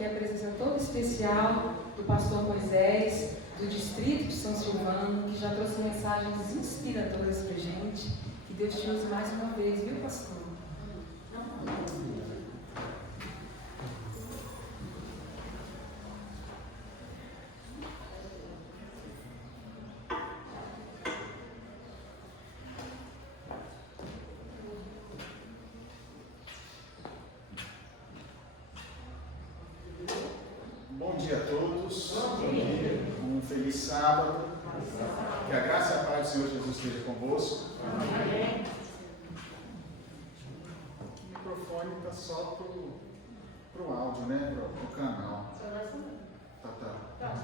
aqui a presença toda especial do pastor Moisés, do distrito de São Silvano, que já trouxe mensagens inspiradoras para a gente. Que Deus te use mais uma vez, viu, pastor? Bom dia a todos. Um feliz sábado. Que a graça e a paz do Senhor Jesus esteja convosco. Amém. O microfone está só para o áudio, né? Para o canal. Tá.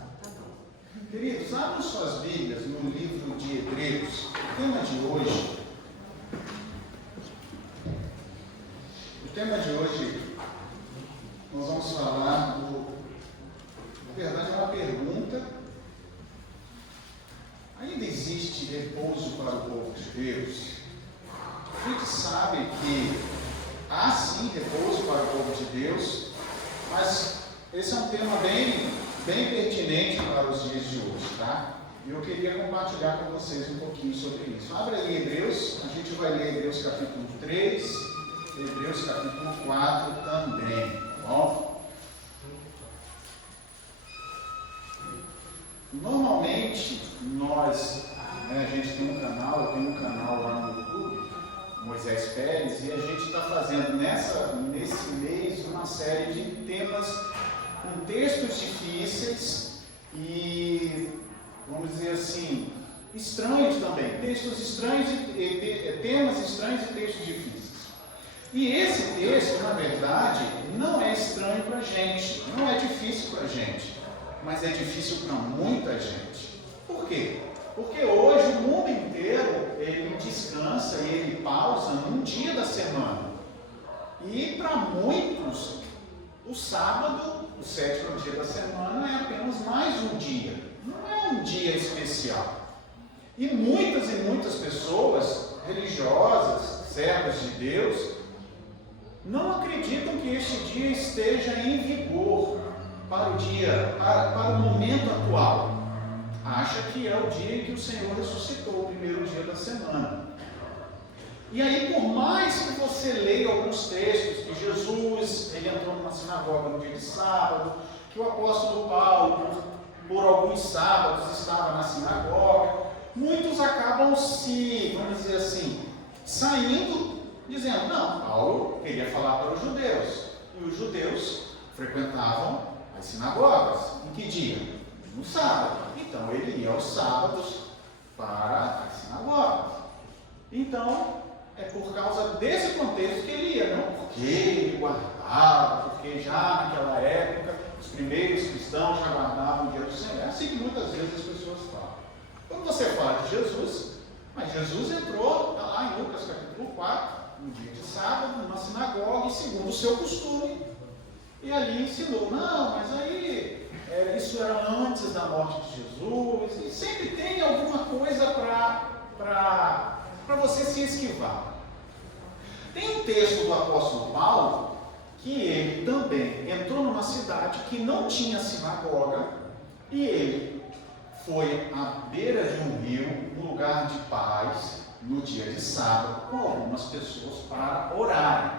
Queridos, abram suas Bíblias no livro de Hebreus. O tema de hoje, nós vamos falar na verdade, é uma pergunta. Ainda existe repouso para o povo de Deus? A gente sabe que há sim repouso para o povo de Deus, mas esse é um tema bem pertinente para os dias de hoje, tá? E eu queria compartilhar com vocês um pouquinho sobre isso. Abra aí Hebreus, a gente vai ler Hebreus capítulo 3, Hebreus capítulo 4 também, tá bom? Normalmente, a gente tem um canal, eu tenho um canal lá no YouTube, Moisés Pérez, e a gente está fazendo nesse mês uma série de temas com textos difíceis e, vamos dizer assim, estranhos também, textos estranhos, temas estranhos e textos difíceis. E esse texto, na verdade, não é estranho para a gente, não é difícil para a gente. Mas é difícil para muita gente. Por quê? Porque hoje o mundo inteiro, ele descansa e ele pausa num dia da semana. E para muitos, o sábado, o sétimo dia da semana, é apenas mais um dia. Não é um dia especial. E muitas pessoas religiosas, servas de Deus, não acreditam que este dia esteja em vigor para o momento atual. Acha que é o dia em que o Senhor ressuscitou, o primeiro dia da semana. E aí, por mais que você leia alguns textos, que Jesus, ele entrou numa sinagoga no dia de sábado, que o apóstolo Paulo, por alguns sábados, estava na sinagoga, muitos acabam vamos dizer assim, saindo, dizendo, não, Paulo queria falar para os judeus, e os judeus frequentavam as sinagogas. Em que dia? No sábado. Então ele ia aos sábados para as sinagogas. Então é por causa desse contexto que ele ia, não porque ele guardava, porque já naquela época os primeiros cristãos já guardavam o dia do Senhor. É assim que muitas vezes as pessoas falam. Quando você fala de Jesus, mas Jesus entrou, está lá em Lucas capítulo 4, no dia de sábado, numa sinagoga, e segundo o seu costume, e ali ensinou. Não, mas aí isso era antes da morte de Jesus, e sempre tem alguma coisa para você se esquivar. Tem um texto do apóstolo Paulo, que ele também entrou numa cidade que não tinha sinagoga, e ele foi à beira de um rio, um lugar de paz, no dia de sábado, com algumas pessoas para orarem.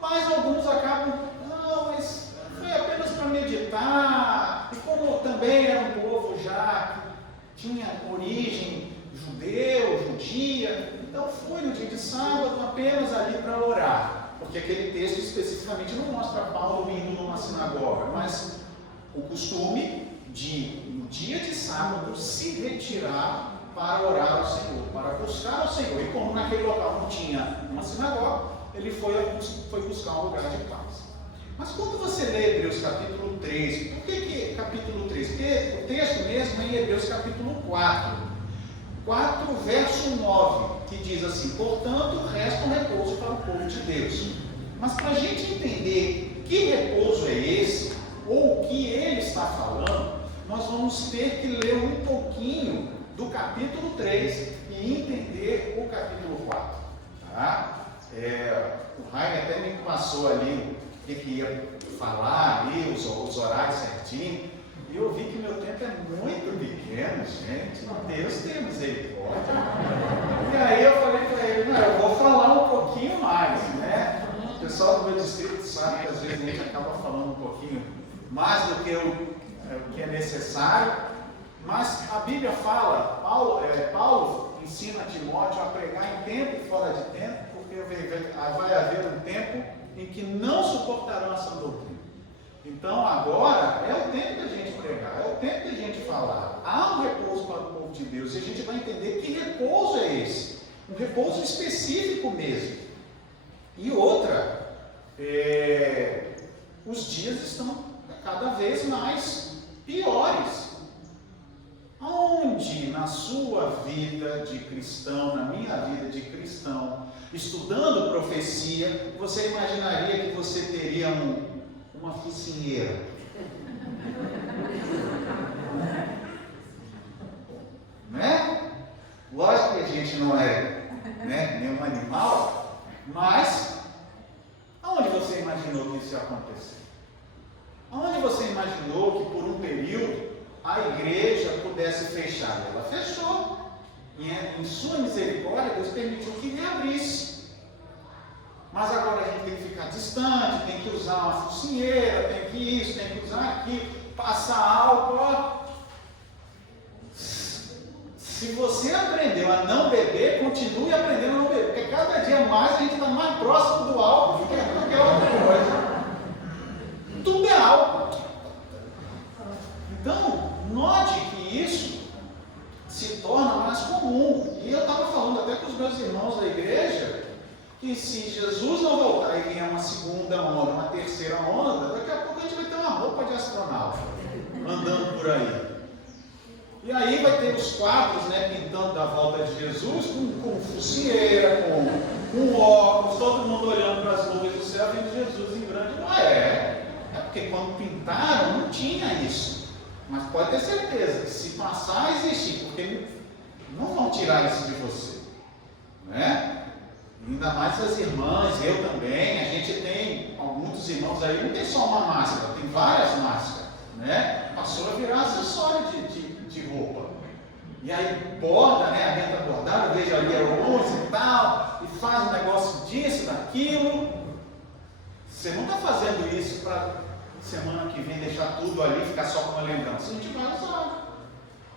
Mas alguns acabam, não, mas foi apenas para meditar, e como também era um povo já que tinha origem judia, então foi no dia de sábado apenas ali para orar, porque aquele texto especificamente não mostra Paulo indo numa sinagoga, mas o costume de, no dia de sábado, se retirar para orar ao Senhor, para buscar ao Senhor, e como naquele local não tinha uma sinagoga, ele foi buscar um lugar de paz. Mas quando você lê Hebreus capítulo 3, por que capítulo 3? Porque o texto mesmo é em Hebreus capítulo 4, verso 9, que diz assim, portanto, resta um repouso para o povo de Deus. Mas para a gente entender que repouso é esse, ou o que ele está falando, nós vamos ter que ler um pouquinho do capítulo 3 e entender o capítulo 4. Tá? O Rainer até me passou ali que ia falar ali, os horários certinho. E eu vi que meu tempo é muito pequeno, gente. Deus tem misericórdia. E aí eu falei para ele, não, eu vou falar um pouquinho mais, né? O pessoal do meu distrito sabe que às vezes a gente acaba falando um pouquinho mais do que o que é necessário. Mas a Bíblia fala, Paulo ensina Timóteo a pregar em tempo e fora de tempo, porque vai haver um tempo em que não suportarão essa doutrina. Então agora é o tempo da gente pregar, é o tempo da gente falar. Há um repouso para o povo de Deus e a gente vai entender que repouso é esse. Um repouso específico mesmo. E outra, os dias estão cada vez mais piores. Aonde na sua vida de cristão, na minha vida de cristão, estudando profecia, você imaginaria que você teria uma focinheira? Né? Lógico que a gente não é, né, nenhum animal, mas aonde você imaginou que isso ia acontecer? Aonde você imaginou que por um período a igreja pudesse fechar? Ela fechou. E em sua misericórdia, Deus permitiu que reabrisse. Mas agora a gente tem que ficar distante, tem que usar uma focinheira, tem que isso, tem que usar aquilo, passar álcool. Se você aprendeu a não beber, continue aprendendo a não beber, porque cada dia mais a gente está mais próximo do álcool do que qualquer outra coisa. Tudo é álcool. Então, note que isso se torna mais comum. E eu estava falando até com os meus irmãos da igreja, que se Jesus não voltar e vier uma segunda onda, uma terceira onda, daqui a pouco a gente vai ter uma roupa de astronauta andando por aí. E aí vai ter os quadros, né, pintando da volta de Jesus com focinheira, com óculos, todo mundo olhando para as nuvens do céu, vendo Jesus em grande. Não é porque quando pintaram não tinha isso. Mas pode ter certeza que se passar a existir, porque não vão tirar isso de você, né? Ainda mais as irmãs, eu também, a gente tem alguns irmãos aí, não tem só uma máscara, tem várias máscaras, né? Passou a virar acessório de roupa. E aí borda, né? Arrebenta bordada, eu vejo ali a luz e tal, e faz um negócio disso, daquilo. Você não está fazendo isso para semana que vem deixar tudo ali e ficar só com uma lembrança. A gente vai usar.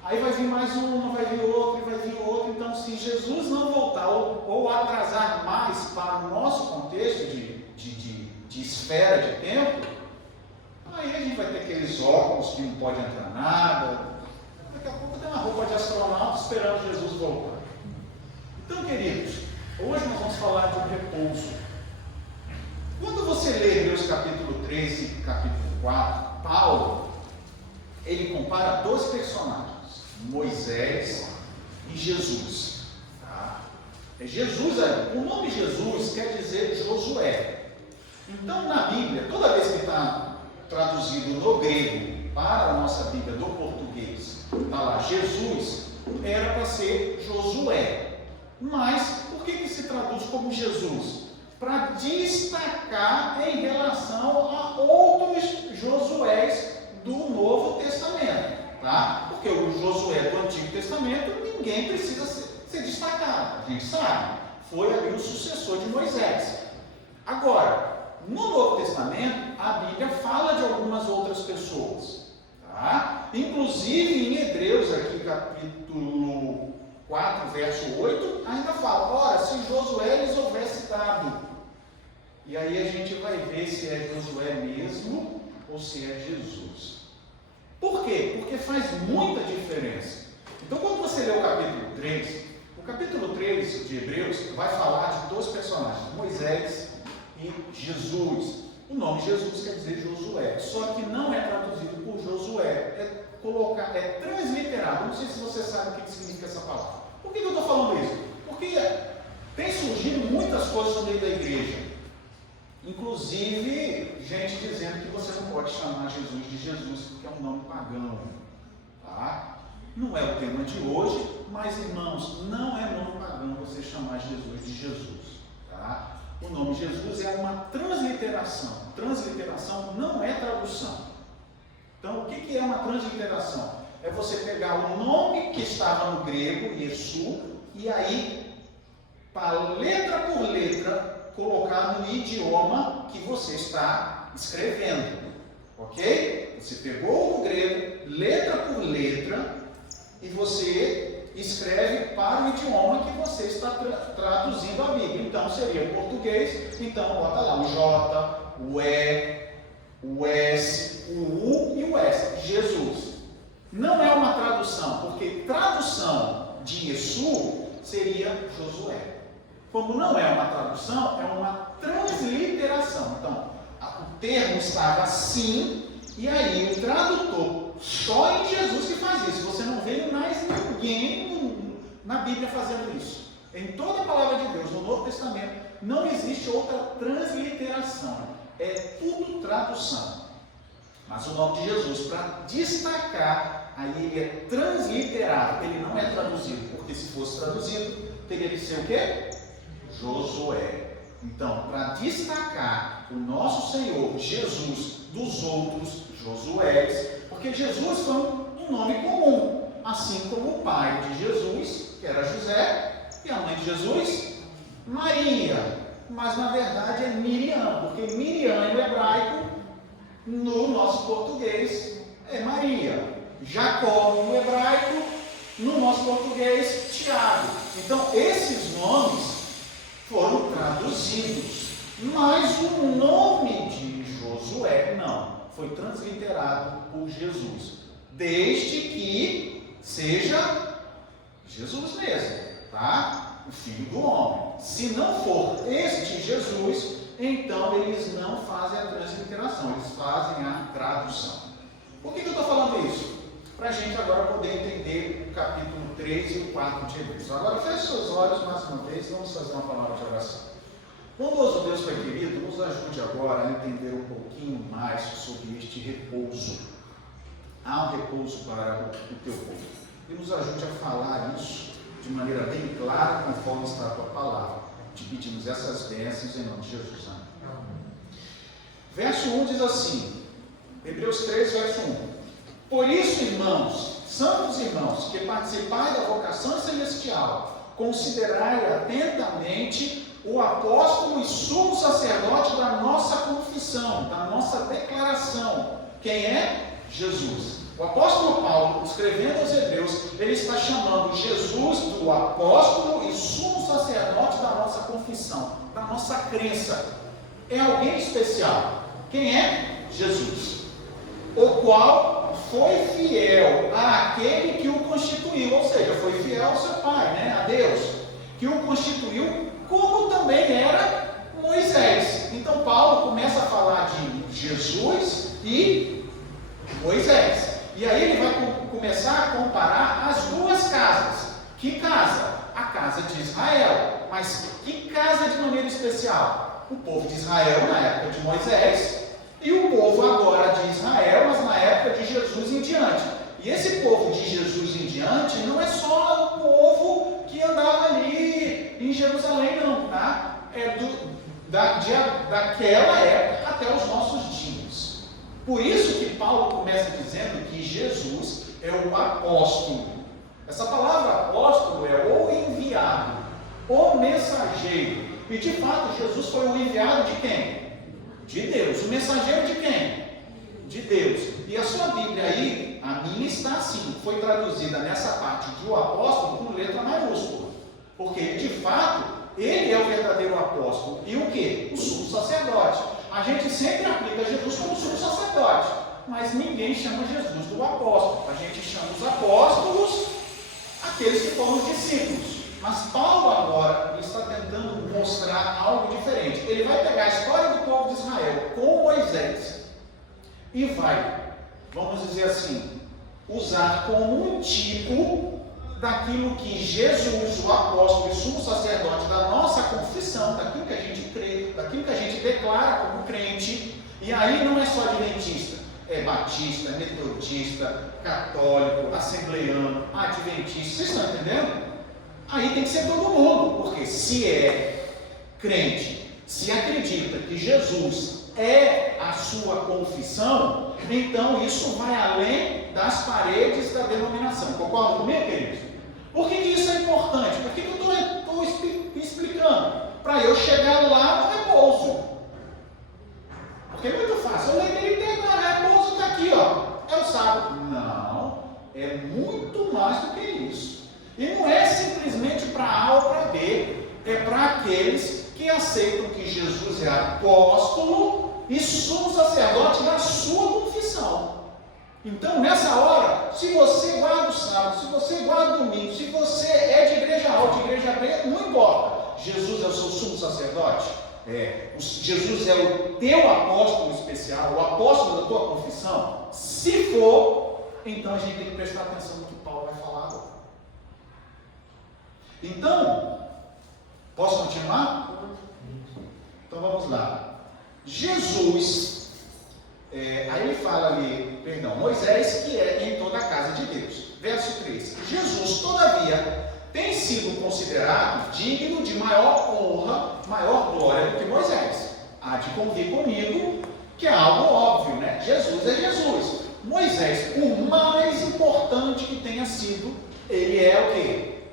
Aí vai vir mais uma, vai vir outra, e vai vir outra. Então, se Jesus não voltar ou atrasar mais para o nosso contexto de esfera de tempo, aí a gente vai ter aqueles óculos que não pode entrar nada. Daqui a pouco tem uma roupa de astronauta esperando Jesus voltar. Então, queridos, hoje nós vamos falar de um repouso. Quando você lê Hebreus capítulo 3 e capítulo 4, Paulo, ele compara dois personagens, Moisés e Jesus. Tá? Jesus, o nome Jesus quer dizer Josué. Então, na Bíblia, toda vez que está traduzido no grego para a nossa Bíblia do português, está lá Jesus, era para ser Josué. Mas, por que se traduz como Jesus? Para destacar em relação a outros Josués do Novo Testamento, tá? Porque o Josué do Antigo Testamento, ninguém precisa ser destacado, a gente sabe, foi ali o sucessor de Moisés. Agora, no Novo Testamento, a Bíblia fala de algumas outras pessoas, tá? Inclusive em Hebreus, aqui capítulo 4, verso 8, ainda fala, ora, se Josué lhes houvesse dado. E aí a gente vai ver se é Josué mesmo ou se é Jesus. Por quê? Porque faz muita diferença. Então, quando você lê o capítulo 3 de Hebreus vai falar de dois personagens, Moisés e Jesus. O nome Jesus quer dizer Josué, só que não é traduzido por Josué, é transliterado. Não sei se você sabe o que significa essa palavra. Por que eu estou falando isso? Porque tem surgido muitas coisas no meio da igreja. Inclusive, gente dizendo que você não pode chamar Jesus de Jesus, porque é um nome pagão. Tá? Não é o tema de hoje, mas, irmãos, não é nome pagão você chamar Jesus de Jesus. Tá? O nome Jesus é uma transliteração transliteração. Transliteração não é tradução. Então, o que é uma transliteração? É você pegar o nome que estava no grego, Yeshu, e aí, letra por letra, colocar no idioma que você está escrevendo. Ok? Você pegou o grego, letra por letra, e você escreve para o idioma que você está traduzindo a Bíblia. Então seria o português, então bota lá o J, o E, o S, o U e o S. Jesus. Não é uma tradução, porque tradução de Yeshu seria Josué. Como não é uma tradução, é uma transliteração. Então, o termo estava assim, e aí o tradutor, só em Jesus que faz isso. Você não vê mais ninguém na Bíblia fazendo isso. Em toda a palavra de Deus, no Novo Testamento, não existe outra transliteração. É tudo tradução. Mas o nome de Jesus, para destacar, aí ele é transliterado. Ele não é traduzido, porque se fosse traduzido, teria que ser o quê? Josué. Então, para destacar o nosso Senhor Jesus dos outros Josués, porque Jesus foi um nome comum, assim como o pai de Jesus, que era José, e a mãe de Jesus, Maria. Mas na verdade é Miriam, porque Miriam no hebraico, no nosso português, é Maria. Jacó no hebraico, no nosso português, Tiago. Então esses nomes foram traduzidos, mas o nome de Josué não, foi transliterado por Jesus, desde que seja Jesus mesmo, tá? O Filho do Homem. Se não for este Jesus, então eles não fazem a transliteração, eles fazem a tradução. Por que eu estou falando isso? Para a gente agora poder entender o capítulo 3 e o 4 de Hebreus. Agora feche seus olhos mais uma vez, vamos fazer uma palavra de oração. Bondoso Deus Pai querido, nos ajude agora a entender um pouquinho mais sobre este repouso. Há um repouso para o teu povo. E nos ajude a falar isso de maneira bem clara, conforme está a tua palavra. Te pedimos essas bênçãos em nome de Jesus. Amém. Verso 1 diz assim, Hebreus 3, verso 1. Por isso, irmãos, santos irmãos, que participais da vocação celestial, considerai atentamente o apóstolo e sumo sacerdote da nossa confissão, da nossa declaração. Quem é? Jesus. O apóstolo Paulo, escrevendo aos Hebreus, ele está chamando Jesus do apóstolo e sumo sacerdote da nossa confissão, da nossa crença. É alguém especial. Quem é? Jesus. O qual foi fiel àquele que o constituiu, ou seja, foi fiel ao seu Pai, a Deus, que o constituiu, como também era Moisés. Então Paulo começa a falar de Jesus e Moisés. E aí ele vai começar a comparar as duas casas. Que casa? A casa de Israel. Mas que casa de maneira especial? O povo de Israel na época de Moisés e o povo agora de Israel, mas na época de Jesus em diante. E esse povo de Jesus em diante não é só o povo que andava ali em Jerusalém não, tá? É daquela época até os nossos dias. Por isso que Paulo começa dizendo que Jesus é o apóstolo. Essa palavra apóstolo é o enviado, o mensageiro. E de fato Jesus foi o enviado de quem? De Deus. O mensageiro de quem? De Deus. E a sua Bíblia aí, a minha está assim, foi traduzida nessa parte de o apóstolo com letra maiúscula. Porque de fato, ele é o verdadeiro apóstolo. E o que? O sumo sacerdote. A gente sempre aplica Jesus como sumo sacerdote, mas ninguém chama Jesus do apóstolo. A gente chama os apóstolos aqueles que foram os discípulos. Mas Paulo agora está tentando mostrar algo diferente. Ele vai pegar a história do povo de Israel com Moisés e vai, vamos dizer assim, usar como um tipo daquilo que Jesus, o apóstolo e sumo sacerdote da nossa confissão, daquilo que a gente crê, daquilo que a gente declara como crente. E aí não é só adventista, é batista, é metodista, católico, assembleiano, adventista. Vocês estão entendendo? Aí tem que ser todo mundo, porque se é crente, se acredita que Jesus é a sua confissão, então isso vai além das paredes da denominação. Concorda comigo, queridos? Por que isso é importante? Por que eu estou explicando? Para eu chegar lá no repouso. Porque é muito fácil. Eu leio aquele texto, repouso está aqui, ó. É o sábado. Não, é muito mais do que isso. E não é simplesmente para A ou para B. É para aqueles que aceitam que Jesus é apóstolo e sumo sacerdote da sua confissão. Então, nessa hora, se você guarda o sábado, se você guarda o domingo, se você é de igreja A ou de igreja B, não importa. Jesus é o seu sumo sacerdote? Jesus é o teu apóstolo especial, o apóstolo da tua confissão? Se for, então a gente tem que prestar atenção no que Paulo vai falar agora. Então, posso continuar? Então vamos lá. Jesus, aí ele fala ali, Moisés, que é em toda a casa de Deus. Verso 3. Jesus, todavia, tem sido considerado digno de maior honra, maior glória do que Moisés. Há de convir comigo que é algo óbvio, né? Jesus é Jesus. Moisés, por mais importante que tenha sido, ele é o quê?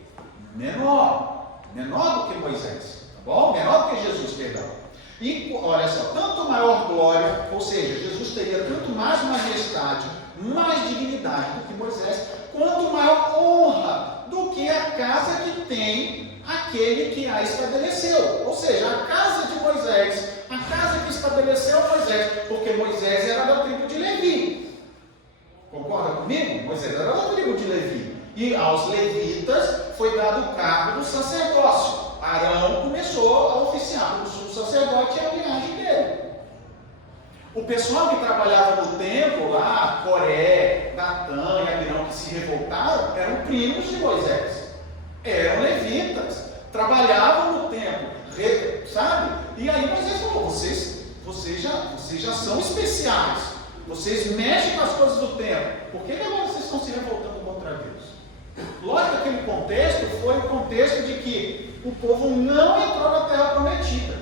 Menor do que Moisés, tá bom? Menor do que Jesus, perdão. E olha só, tanto maior glória, ou seja, Jesus teria tanto mais majestade, mais dignidade do que Moisés, quanto maior honra do que a casa que tem aquele que a estabeleceu. Ou seja, a casa de Moisés, a casa que estabeleceu Moisés, porque Moisés era da tribo de Levi. Concorda comigo? Moisés era da tribo de Levi. E aos levitas foi dado o cargo do sacerdócio. Arão começou a oficiar como sumo sacerdote e a linhagem dele. O pessoal que trabalhava no templo lá, Coré, Datã e Abirão, que se revoltaram, eram primos de Moisés. Eram levitas, trabalhavam no templo, sabe? E aí Moisés falou, vocês já são especiais, vocês mexem com as coisas do templo, por que agora vocês estão se revoltando contra Deus? Lógico que aquele contexto foi o contexto de que o povo não entrou na terra prometida.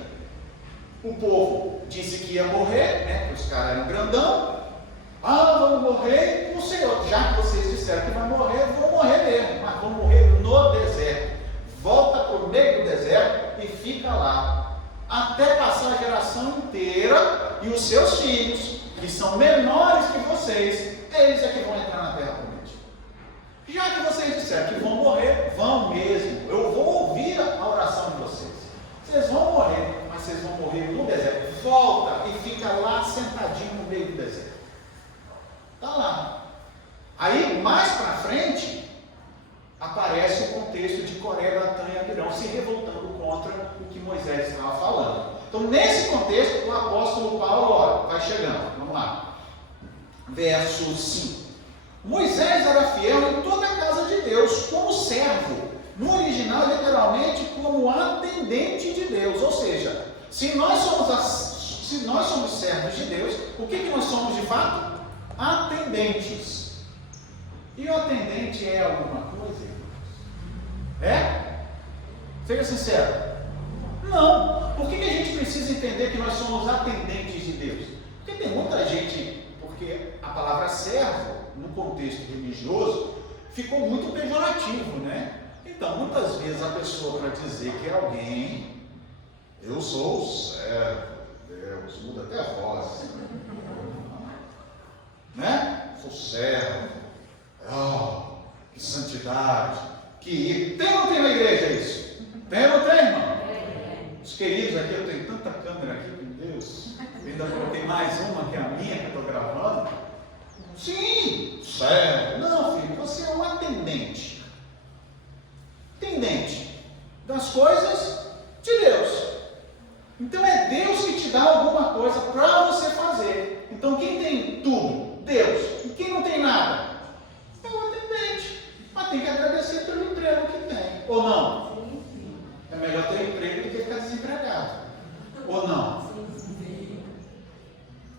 O povo disse que ia morrer, né? Porque os caras eram grandão. Vamos morrer com o Senhor. Já que vocês disseram que vai morrer, vou morrer mesmo. Mas vou morrer no deserto. Volta para o meio do deserto e fica lá. Até passar a geração inteira e os seus filhos, que são menores que vocês, eles é que vão entrar na terra prometida. Já que vocês disseram que vão morrer, vão mesmo. Eu vou ouvir a oração de vocês. Vocês vão morrer, mas vocês vão morrer no deserto. Volta e fica lá sentadinho no meio do deserto. Está lá. Aí, mais para frente, aparece o contexto de Coré, Datã e Abirão se revoltando contra o que Moisés estava falando. Então, nesse contexto, o apóstolo Paulo, vai chegando. Vamos lá. Verso 5. Moisés era fiel em toda a casa de Deus, como servo. No original, literalmente, como atendente de Deus. Ou seja, se nós somos servos de Deus, o que nós somos de fato? Atendentes. E o atendente é alguma coisa, irmãos? É? Seja sincero. Não. Por que a gente precisa entender que nós somos atendentes de Deus? Porque tem muita gente, porque a palavra servo, no contexto religioso, ficou muito pejorativo, né? Então, muitas vezes a pessoa, para dizer que é alguém, eu sou o servo, Deus, muda até a voz, né? Sou servo, que santidade, que tem ou não tem na igreja isso? Tem ou não tem, irmão? Os queridos aqui, eu tenho tanta câmera aqui, meu Deus, eu ainda coloquei mais uma que é a minha, que eu estou gravando. Sim, servo. Não, filho, você é um atendente das coisas de Deus. Então é Deus que te dá alguma coisa para você fazer. Então quem tem tudo? Deus. E quem não tem nada? É o atendente. Mas tem que agradecer pelo emprego que tem. Ou não? Sim, sim. É melhor ter emprego do que ficar desempregado. Ou não? Sim, sim.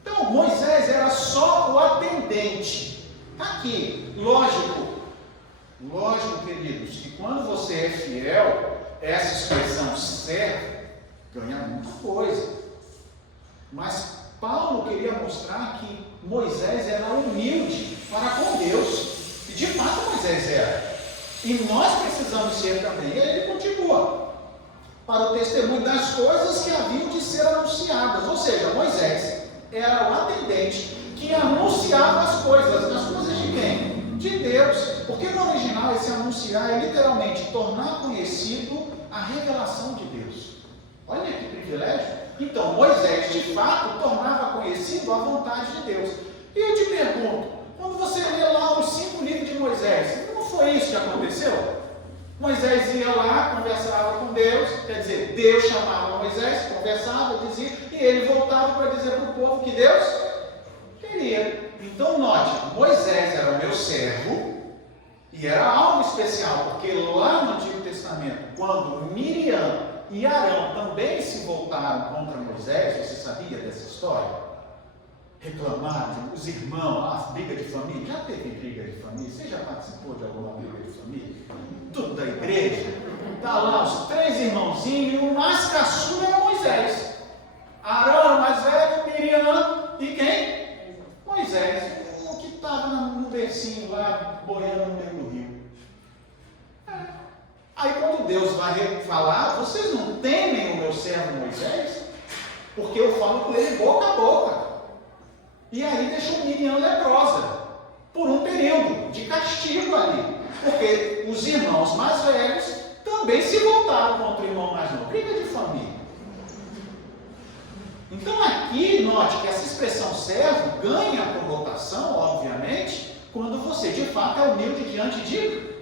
Então Moisés era só o atendente. Aqui, lógico, queridos, que quando você é fiel, essa expressão servo, Ganha muita coisa. Mas Paulo queria mostrar que Moisés era humilde para com Deus. E de fato Moisés era. E nós precisamos ser também. E ele continua. Para o testemunho das coisas que haviam de ser anunciadas. Ou seja, Moisés era o atendente que anunciava as coisas de quem? De Deus. Porque no original esse anunciar é literalmente tornar conhecido a revelação de Deus. Olha que privilégio. Então Moisés de fato tornava conhecido a vontade de Deus. E eu te pergunto, quando você lê lá os 5 livros de Moisés, não foi isso que aconteceu? Moisés ia lá, conversava com Deus, quer dizer, Deus chamava Moisés, conversava, dizia, e ele voltava para dizer para o povo que Deus queria. Então note, Moisés era o meu servo, e era algo especial, porque lá no Antigo Testamento, quando Miriam e Arão também se voltaram contra Moisés, você sabia dessa história? Reclamaram, os irmãos, briga de família. Já teve briga de família? Você já participou de alguma briga de família? Tudo da igreja. Está lá os 3 irmãozinhos e o mais caçula era Moisés. Arão, o mais velho, Miriam e quem? Moisés, o que estava no bercinho lá, boiando no meio do rio. Aí quando Deus vai falar, vocês não temem o meu servo Moisés? Porque eu falo com ele boca a boca. E aí deixou Miriam leprosa, por um período de castigo ali. Porque os irmãos mais velhos também se voltaram contra o irmão mais novo. Briga de família. Então aqui, note que essa expressão servo ganha conotação, obviamente, quando você de fato é humilde diante de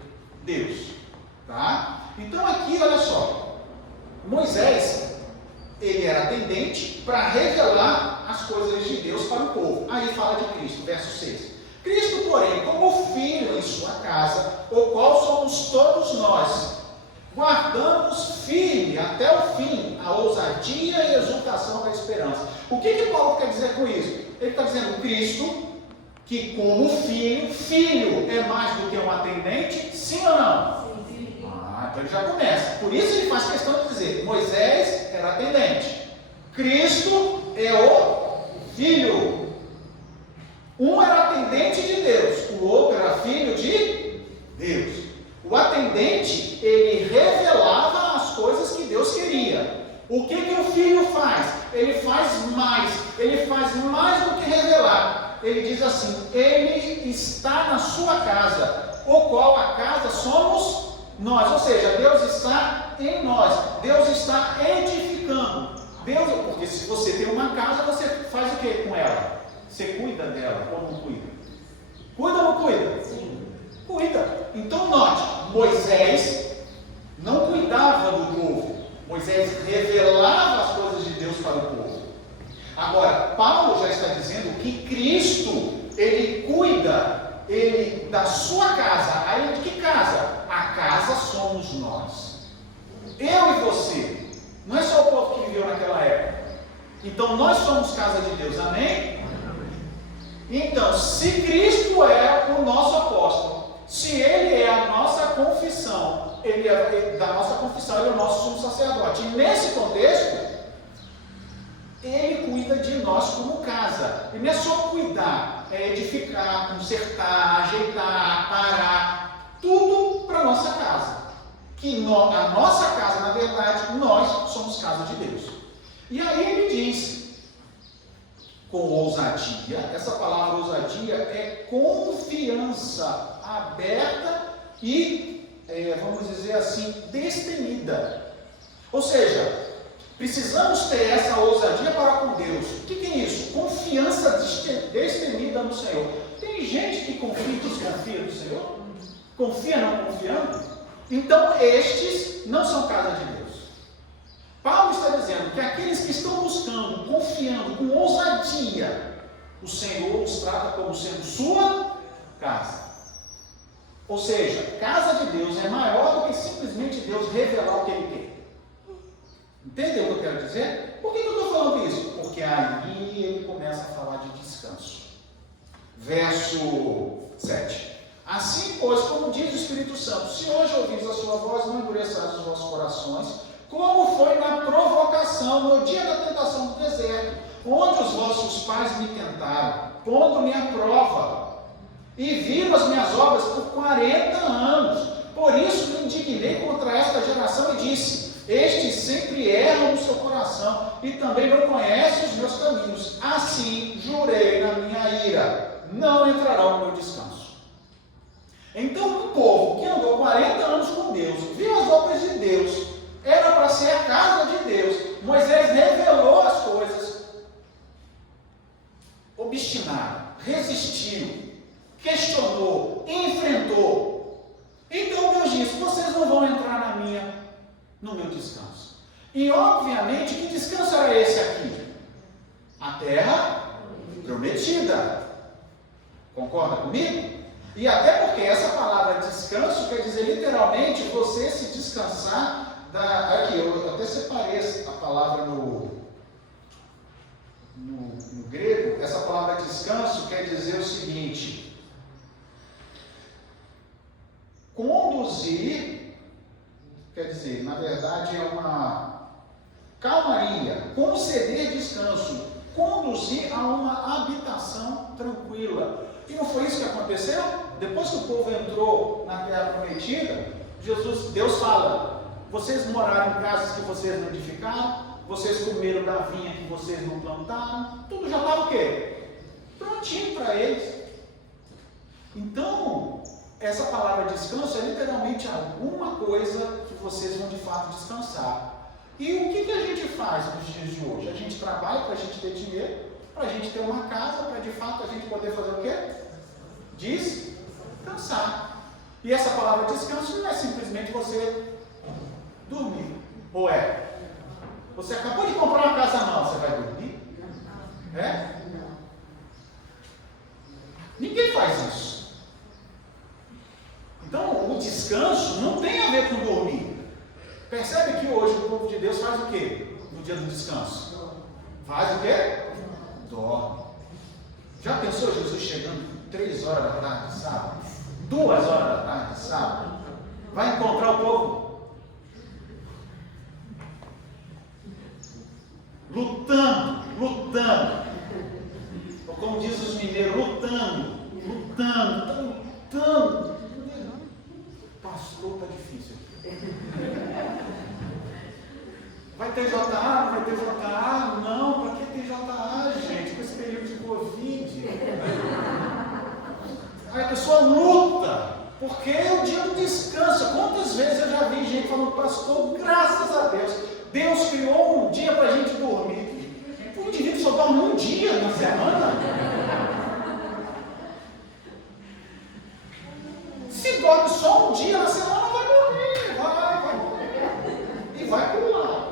Deus. Tá? Então aqui, olha só, Moisés, ele era atendente para revelar as coisas de Deus para o povo. Aí fala de Cristo, verso 6. Cristo, porém, como filho em sua casa, o qual somos todos nós, guardamos firme até o fim a ousadia e exultação da esperança. O que Paulo quer dizer com isso? Ele está dizendo Cristo, que como filho é mais do que um atendente, sim ou não? Então ele já começa. Por isso ele faz questão de dizer, Moisés era atendente, Cristo é o filho. Um era atendente de Deus, o outro era filho de Deus. O atendente, ele revelava as coisas que Deus queria. O que o filho faz? Ele faz mais do que revelar. Ele diz assim, ele está na sua casa, o qual a casa somos nós, ou seja, Deus está em nós, Deus está edificando. Deus, porque se você tem uma casa, você faz o que com ela? Você cuida dela ou não cuida? Cuida ou não cuida? Sim. Cuida. Então note, Moisés não cuidava do povo, Moisés revelava as coisas de Deus para o povo. Agora, Paulo já está dizendo que Cristo, ele cuida da sua casa. Aí de que casa? A casa somos nós. Eu e você. Não é só o povo que viveu naquela época. Então nós somos casa de Deus. Amém? Então, se Cristo é o nosso apóstolo, se Ele é a nossa confissão, Ele é da nossa confissão, Ele é o nosso sumo sacerdote. E nesse contexto, Ele cuida de nós como casa. E não é só cuidar, é edificar, consertar, ajeitar, parar, tudo para a nossa casa. Que a nossa casa, na verdade, nós somos casa de Deus. E aí ele diz, com ousadia, essa palavra ousadia é confiança aberta e, vamos dizer assim, destemida. Ou seja, precisamos ter essa ousadia para com Deus. O que é isso? Confiança destemida no Senhor. Tem gente que confia e desconfia do Senhor? Confia não confiando? Então estes não são casa de Deus. Paulo está dizendo que aqueles que estão buscando, confiando, com ousadia, o Senhor os trata como sendo sua casa. Ou seja, casa de Deus é maior do que simplesmente Deus revelar o que Ele quer. Entendeu o que eu quero dizer? Por que eu estou falando isso? Porque aí ele começa a falar de descanso. Verso 7. Assim, pois, como diz o Espírito Santo, se hoje ouvis a sua voz, não endureçais os vossos corações, como foi na provocação, no dia da tentação do deserto, onde os vossos pais me tentaram, pondo-me à prova, e viram as minhas obras por 40 anos. Por isso me indignei contra esta geração e disse: estes sempre erram no seu coração e também não conhecem os meus caminhos. Assim jurei na minha ira: não entrarão no meu descanso. Então um povo que andou 40 anos com Deus, viu as obras de Deus, era para ser a casa de Deus. Moisés revelou as coisas, obstinado, resistiu, questionou, enfrentou. Então Deus disse: vocês não vão entrar no meu descanso. E obviamente, que descanso era esse aqui? A terra prometida. Concorda comigo? E até porque essa palavra descanso quer dizer literalmente você se descansar aqui, eu até separei a palavra no grego. Essa palavra descanso quer dizer o seguinte: conduzir, quer dizer, na verdade é uma calmaria, conceder descanso, conduzir a uma habitação tranquila. E não foi isso que aconteceu? Depois que o povo entrou na terra prometida, Deus fala: vocês moraram em casas que vocês não edificaram, vocês comeram da vinha que vocês não plantaram, tudo já estava o quê? Prontinho para eles. Então, essa palavra descanso é literalmente alguma coisa que vocês vão de fato descansar. E o que a gente faz nos dias de hoje? A gente trabalha para a gente ter dinheiro, para a gente ter uma casa, para de fato a gente poder fazer o quê? Descansar. E essa palavra descanso não é simplesmente você dormir. Ou é? Você acabou de comprar uma casa nova, você vai dormir? É? Ninguém faz isso. Então, o descanso não tem a ver com dormir. Percebe que hoje o povo de Deus faz o quê? No dia do descanso? Faz o quê? Dorme. Já pensou Jesus chegando 3 horas da tarde, sábado? 2 horas da tarde, sábado? Vai encontrar o povo lutando. Ou como diz os mineiros, lutando. Pastor, tá difícil aqui. Vai ter JA? Não vai ter JA? Não, para que ter JA, gente? Com esse período de Covid. Aí a pessoa luta, porque é o dia do descanso. Quantas vezes eu já vi gente falando: pastor, graças a Deus, Deus criou um dia para a gente dormir. O indivíduo só dorme um dia na semana. Se dorme só um dia na semana, vai morrer. Vai morrer. E vai pular.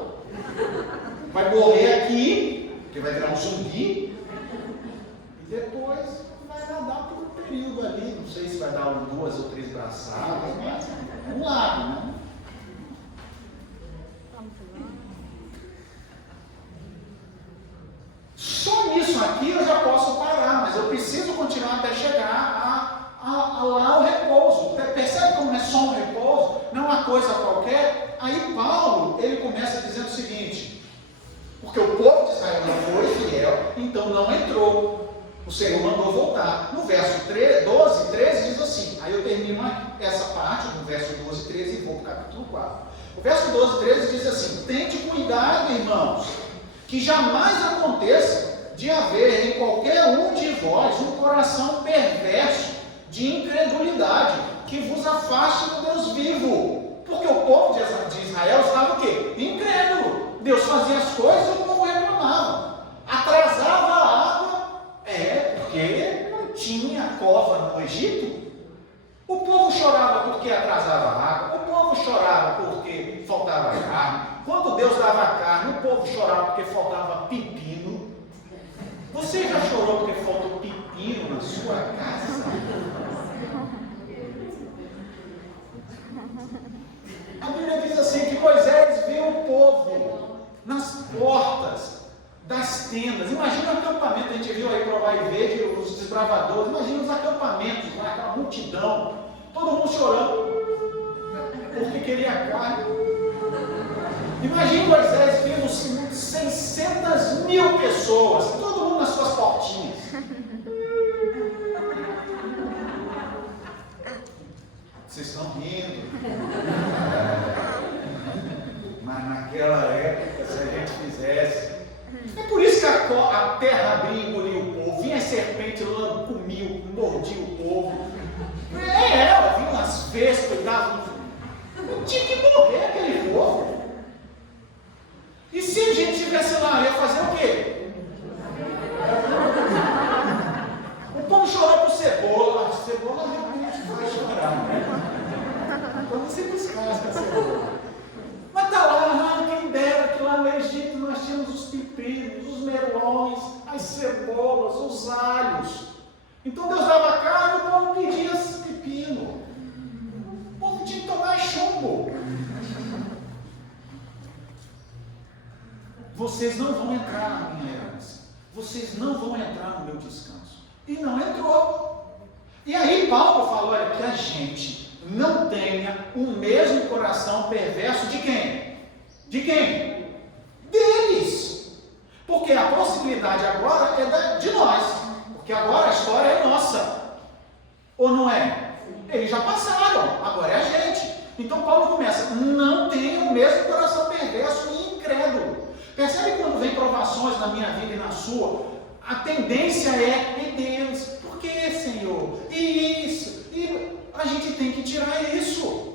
Vai morrer aqui, porque vai virar um zumbi. E depois vai nadar por um período ali. Não sei se vai dar 2 ou 3 braçadas, mas um lado, né? Só nisso aqui eu já posso parar, mas eu preciso continuar até chegar lá ao repouso. Percebe como não é só um repouso? Não é uma coisa qualquer. Aí Paulo, ele começa dizendo o seguinte: porque o povo de Israel não foi fiel, então não entrou. O Senhor mandou voltar. No verso 12 e 13 diz assim, aí eu termino essa parte, no verso 12 e 13 e vou para o capítulo 4. O verso 12 e 13 diz assim: tente cuidado, irmãos, que jamais aconteça de haver em qualquer um de vós um coração perverso de incredulidade, que vos afaste do Deus vivo. Porque o povo de Israel estava o quê? Incrédulo. Deus fazia as coisas e o povo reclamava. Atrasava a água, porque não tinha cova no Egito. O povo chorava porque atrasava a água, o povo chorava porque faltava carne. Quando Deus dava carne, o povo chorava porque faltava pepino. Você já chorou porque faltou pepino na sua casa? A Bíblia diz assim que Moisés viu o povo nas portas das tendas. Imagina o acampamento, a gente viu aí para o Vai Ver, os desbravadores. Imagina os acampamentos lá, aquela multidão, todo mundo chorando porque queria carne. Imagine Moisés vendo 600 mil pessoas, todo mundo nas suas portinhas. Vocês estão rindo. Mas naquela época, se a gente fizesse. É por isso que a terra abria e engolia o povo. Vinha a serpente lá, comia, mordia o povo. Ela vinha umas vespas e dava. Tinha que morrer aquele povo. E se a gente estivesse lá, ia fazer o quê? O povo chorou por cebola. Cebola realmente vai chorar, né? Para você buscar essa cebola. Mas está lá, quem dera que lá no Egito nós tínhamos os pepinos, os melões, as cebolas, os alhos. Então Deus dava carne e o povo pedia pepino. O povo tinha que tomar chumbo. Vocês não vão entrar na minha herança. Vocês não vão entrar no meu descanso. E não entrou. E aí Paulo falou, olha, que a gente não tenha o mesmo coração perverso de quem? De quem? Deles. Porque a possibilidade agora é de nós. Porque agora a história é nossa. Ou não é? Eles já passaram, agora é a gente. Então Paulo começa, não tenha o mesmo coração perverso e incrédulo. Percebe quando vem provações na minha vida e na sua? A tendência é, meu Deus, por que, Senhor? E isso, e a gente tem que tirar isso.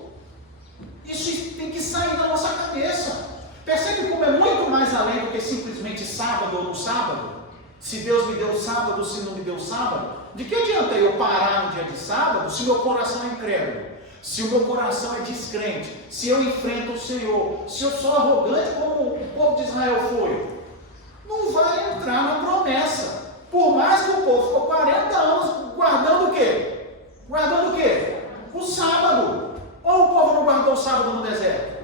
Isso tem que sair da nossa cabeça. Percebe como é muito mais além do que simplesmente sábado ou no sábado? Se Deus me deu sábado, se não me deu sábado? De que adianta eu parar no dia de sábado se meu coração é incrédulo? Se o meu coração é descrente? Se eu enfrento o Senhor? Se eu sou arrogante como o povo de Israel foi? Não vai entrar na promessa. Por mais que o povo ficou 40 anos guardando o quê? Guardando o quê? O sábado. Ou o povo não guardou o sábado no deserto?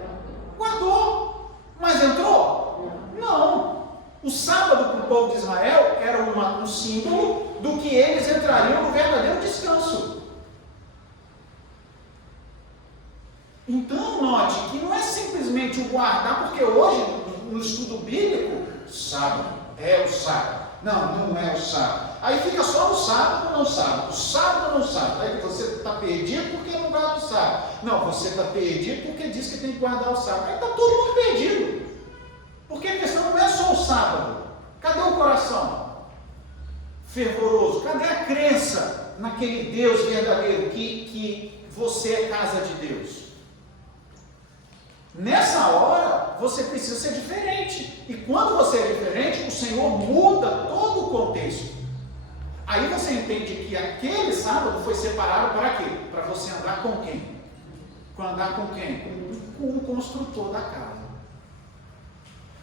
Guardou. Mas entrou? Não. O sábado para o povo de Israel era um símbolo do que eles entrariam no verdadeiro descanso. Então, note que não é simplesmente o guardar, porque hoje, no estudo bíblico, sábado é o sábado. Não, não é o sábado. Aí fica só no sábado ou não sábado. O sábado ou não sábado. Aí você está perdido porque não guarda o sábado. Não, você está perdido porque diz que tem que guardar o sábado. Aí está todo mundo perdido. Porque a questão não é só o sábado. Cadê o coração fervoroso? Cadê a crença naquele Deus verdadeiro que você é casa de Deus? Nessa hora, você precisa ser diferente. E quando você é diferente, o Senhor muda todo o contexto. Aí você entende que aquele sábado foi separado para quê? Para você andar com quem? Andar com quem? Com o construtor da casa.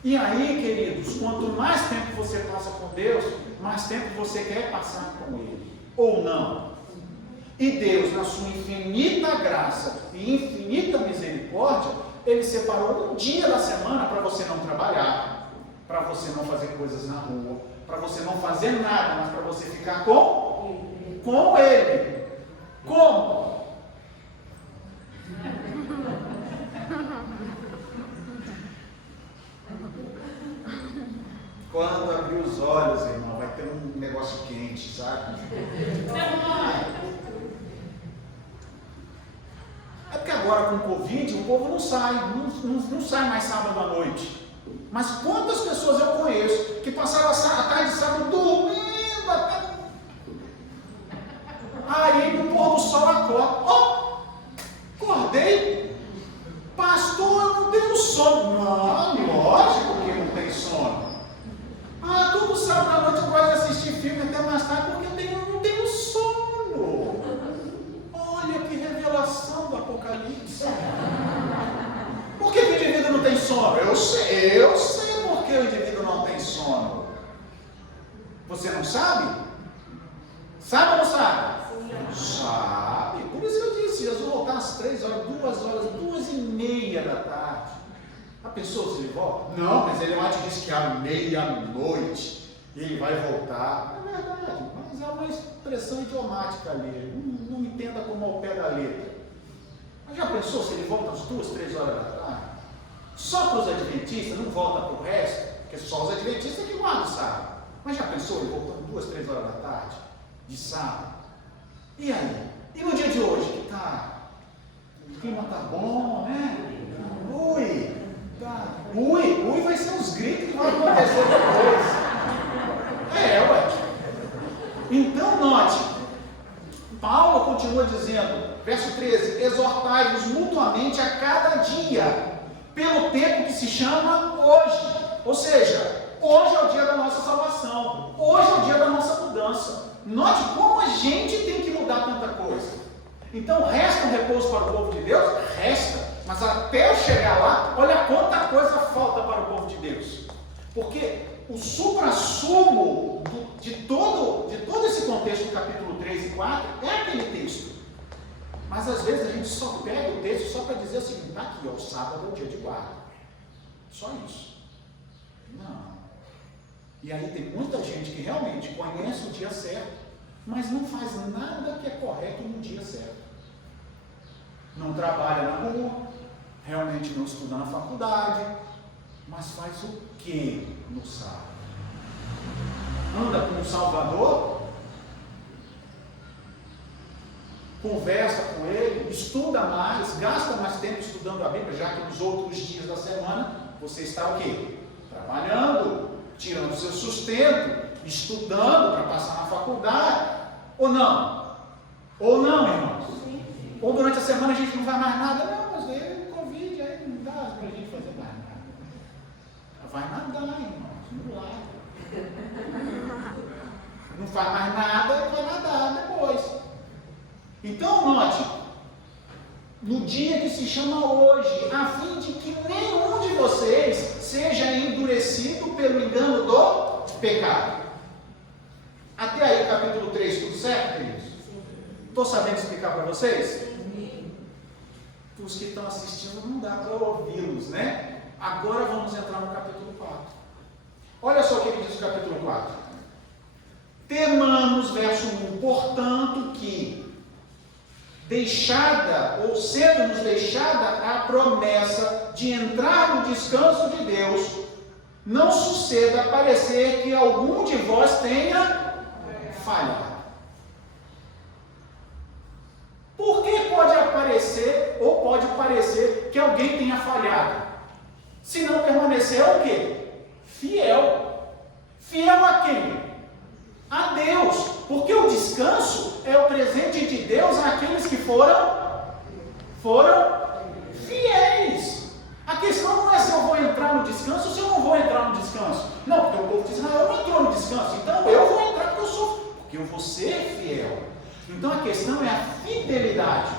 E aí, queridos, quanto mais tempo você passa com Deus, mais tempo você quer passar com Ele. Ou não. E Deus, na sua infinita graça e infinita misericórdia, Ele separou um dia da semana para você não trabalhar, para você não fazer coisas na rua, para você não fazer nada, mas para você ficar com Ele. Como? Quando abrir os olhos, irmão, vai ter um negócio quente, sabe? É porque agora com o Covid o povo não sai, não sai mais sábado à noite. Mas quantas pessoas eu conheço que passaram a tarde de sábado dormindo até. Aí no pôr do sol acorda. Acordei. Pastor, eu não tenho sono. Não, lógico que não tem sono. Todo sábado à noite eu gosto de assistir filme até mais tarde porque eu não tenho sono. Olha que revelação do Apocalipse. Por que o indivíduo não tem sono? Eu sei por que o indivíduo não tem sono. Você não sabe? Sabe ou não sabe? Sabe. Por isso que eu disse, Jesus voltar às 3 horas, 2h30 da tarde. A pessoa se volta? Não, mas ele vai te risquear meia-noite e ele vai voltar. É verdade, mas é uma expressão idiomática ali. Não entenda como ao pé da letra. Mas já pensou se ele volta às 2, 3 horas da tarde? Só para os adventistas, não volta para o resto, porque só os adventistas que guardam o sábado. Mas já pensou ele voltando 2, 3 horas da tarde, de sábado? E aí? E no dia de hoje, que tá? O clima tá bom, né? Ui! Tá. Ui vai ser uns gritos que vão acontecer depois. Ué. Então, note, Paulo continua dizendo, verso 13, exortai-vos mutuamente a cada dia, pelo tempo que se chama hoje. Ou seja, hoje é o dia da nossa salvação, hoje é o dia da nossa mudança. Note como a gente tem que mudar tanta coisa. Então, resta um repouso para o povo de Deus? Resta. Mas até eu chegar lá, olha quanta coisa falta para o povo de Deus. Porque o supra-sumo de todo esse contexto do capítulo 3 e 4 é aquele texto. Mas às vezes a gente só pega o texto só para dizer o seguinte, está aqui, o sábado é o dia de guarda. Só isso. Não. E aí tem muita gente que realmente conhece o dia certo, mas não faz nada que é correto no dia certo. Não trabalha na rua, realmente não estuda na faculdade, mas faz o que no sábado? Anda com o Salvador, conversa com ele, estuda mais, gasta mais tempo estudando a Bíblia, já que nos outros dias da semana você está o quê? Trabalhando, tirando o seu sustento, estudando para passar na faculdade, ou não? Ou não, irmãos? Ou durante a semana a gente não faz mais nada, não, mas aí o Covid aí não dá para a gente fazer mais nada. Vai nadar, irmãos, no lago. Não faz mais nada, vai nadar depois. Então, note, no dia que se chama hoje, a fim de que nenhum de vocês seja endurecido pelo engano do pecado. Até aí, capítulo 3, tudo certo, queridos? Estou sabendo explicar para vocês? Os que estão assistindo não dá para ouvi-los, né? Agora vamos entrar no capítulo 4. Olha só o que ele diz no capítulo 4. Temamos, verso 1, portanto que, sendo-nos deixada a promessa de entrar no descanso de Deus, não suceda parecer que algum de vós tenha falhado. Por que pode aparecer ou pode parecer que alguém tenha falhado? Se não permanecer o quê? Fiel. Fiel a quem? A Deus. Porque o descanso é o presente de Deus àqueles que foram fiéis. A questão não é se eu vou entrar no descanso ou se eu não vou entrar no descanso. Não, porque o povo diz, eu não entrou no descanso, então eu vou entrar porque eu vou ser fiel. Então a questão é a fidelidade.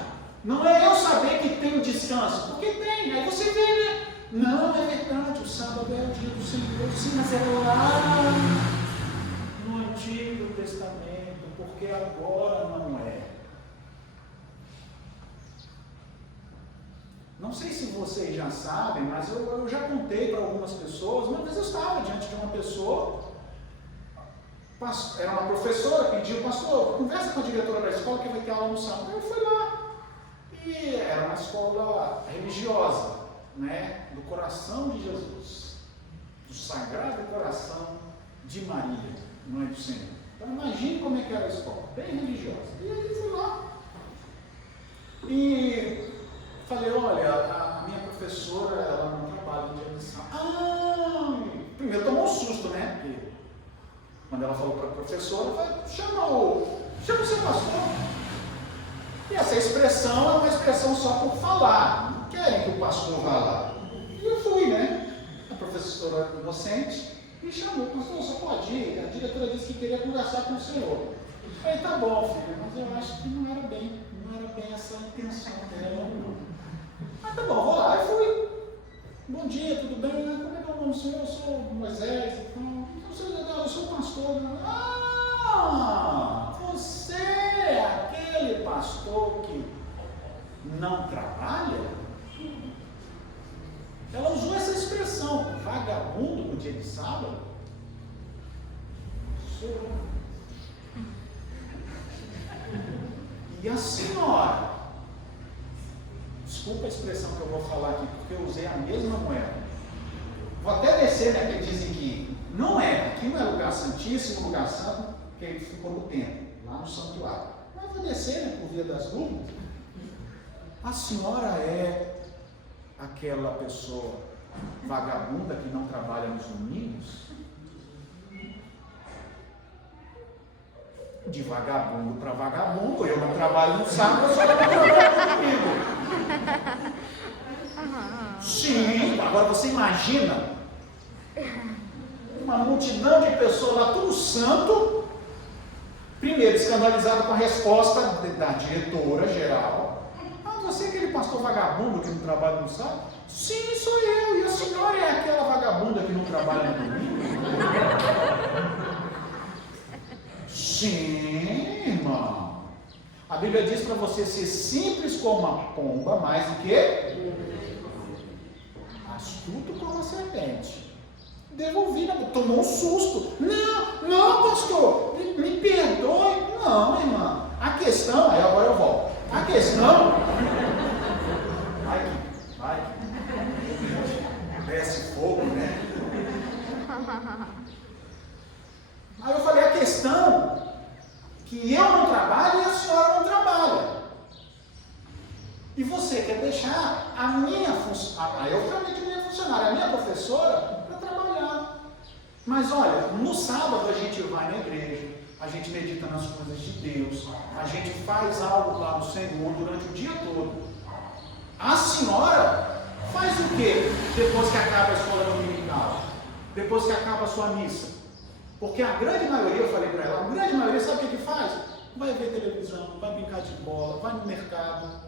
Não é eu saber que tem descanso, porque tem, aí você vê, né? Não, é verdade, o sábado é o dia do Senhor, sim, mas é lá no Antigo Testamento, porque agora não é. Não sei se vocês já sabem, mas eu já contei para algumas pessoas. Uma vez eu estava diante de uma pessoa, era uma professora, pediu, pastor, conversa com a diretora da escola que vai ter aula no sábado. Eu fui lá, e era uma escola religiosa, né, do coração de Jesus, do Sagrado Coração de Maria, não é do Senhor. Então imagine como é que era a escola, bem religiosa. E aí fui lá, e falei, olha, a minha professora, ela não trabalha no dia de sábado. Primeiro tomou um susto, né? Porque quando ela falou para a professora, ela falou, chama o seu pastor. E essa expressão é uma expressão só por falar. Não querem que o pastor vá lá. E eu fui, né? A professora inocente me chamou, pastor, você pode ir? A diretora disse que queria conversar com o senhor. Eu falei, tá bom, filha, mas eu acho que não era bem essa a intenção dela. Tá bom, vou lá. Eu fui. Bom dia, tudo bem? Como é que é o nome do senhor? Eu sou Moisés. Eu sou o pastor. Você é aquele pastor que não trabalha? Ela usou essa expressão, vagabundo no dia de sábado. Sou. E a senhora? Desculpa a expressão que eu vou falar aqui, porque eu usei a mesma moeda. Vou até descer, né, que dizem que aqui não é lugar santíssimo, lugar santo, porque ele ficou no templo, lá no santuário. Mas vou descer, né, por via das dúvidas. A senhora é aquela pessoa vagabunda que não trabalha nos domingos? De vagabundo para vagabundo, eu não trabalho no sábado, eu só não trabalho no domingo. Sim, agora você imagina uma multidão de pessoas lá, tudo santo, primeiro escandalizado com a resposta da diretora geral. Ah, você é aquele pastor vagabundo que não trabalha no sábado? Sim, sou eu. E a senhora é aquela vagabunda que não trabalha no domingo? Sim, irmão. A Bíblia diz para você ser simples como uma pomba, mais do que astuto como a serpente. Devolvi, tomou um susto. Não, pastor, me perdoe. Não, irmã. A questão, aí agora eu volto. A questão. Vai. Desce fogo, né? Aí eu falei, a questão que eu não trabalho e a senhora não trabalha. E você quer deixar a minha função, eu realmente minha funcionária, a minha professora, para trabalhar. Mas olha, no sábado a gente vai na igreja, a gente medita nas coisas de Deus, a gente faz algo lá no Senhor durante o dia todo. A senhora faz o quê depois que acaba a escola dominical? Depois que acaba a sua missa? Porque a grande maioria, eu falei para ela, a grande maioria sabe o que faz? Vai ver televisão, vai brincar de bola, vai no mercado.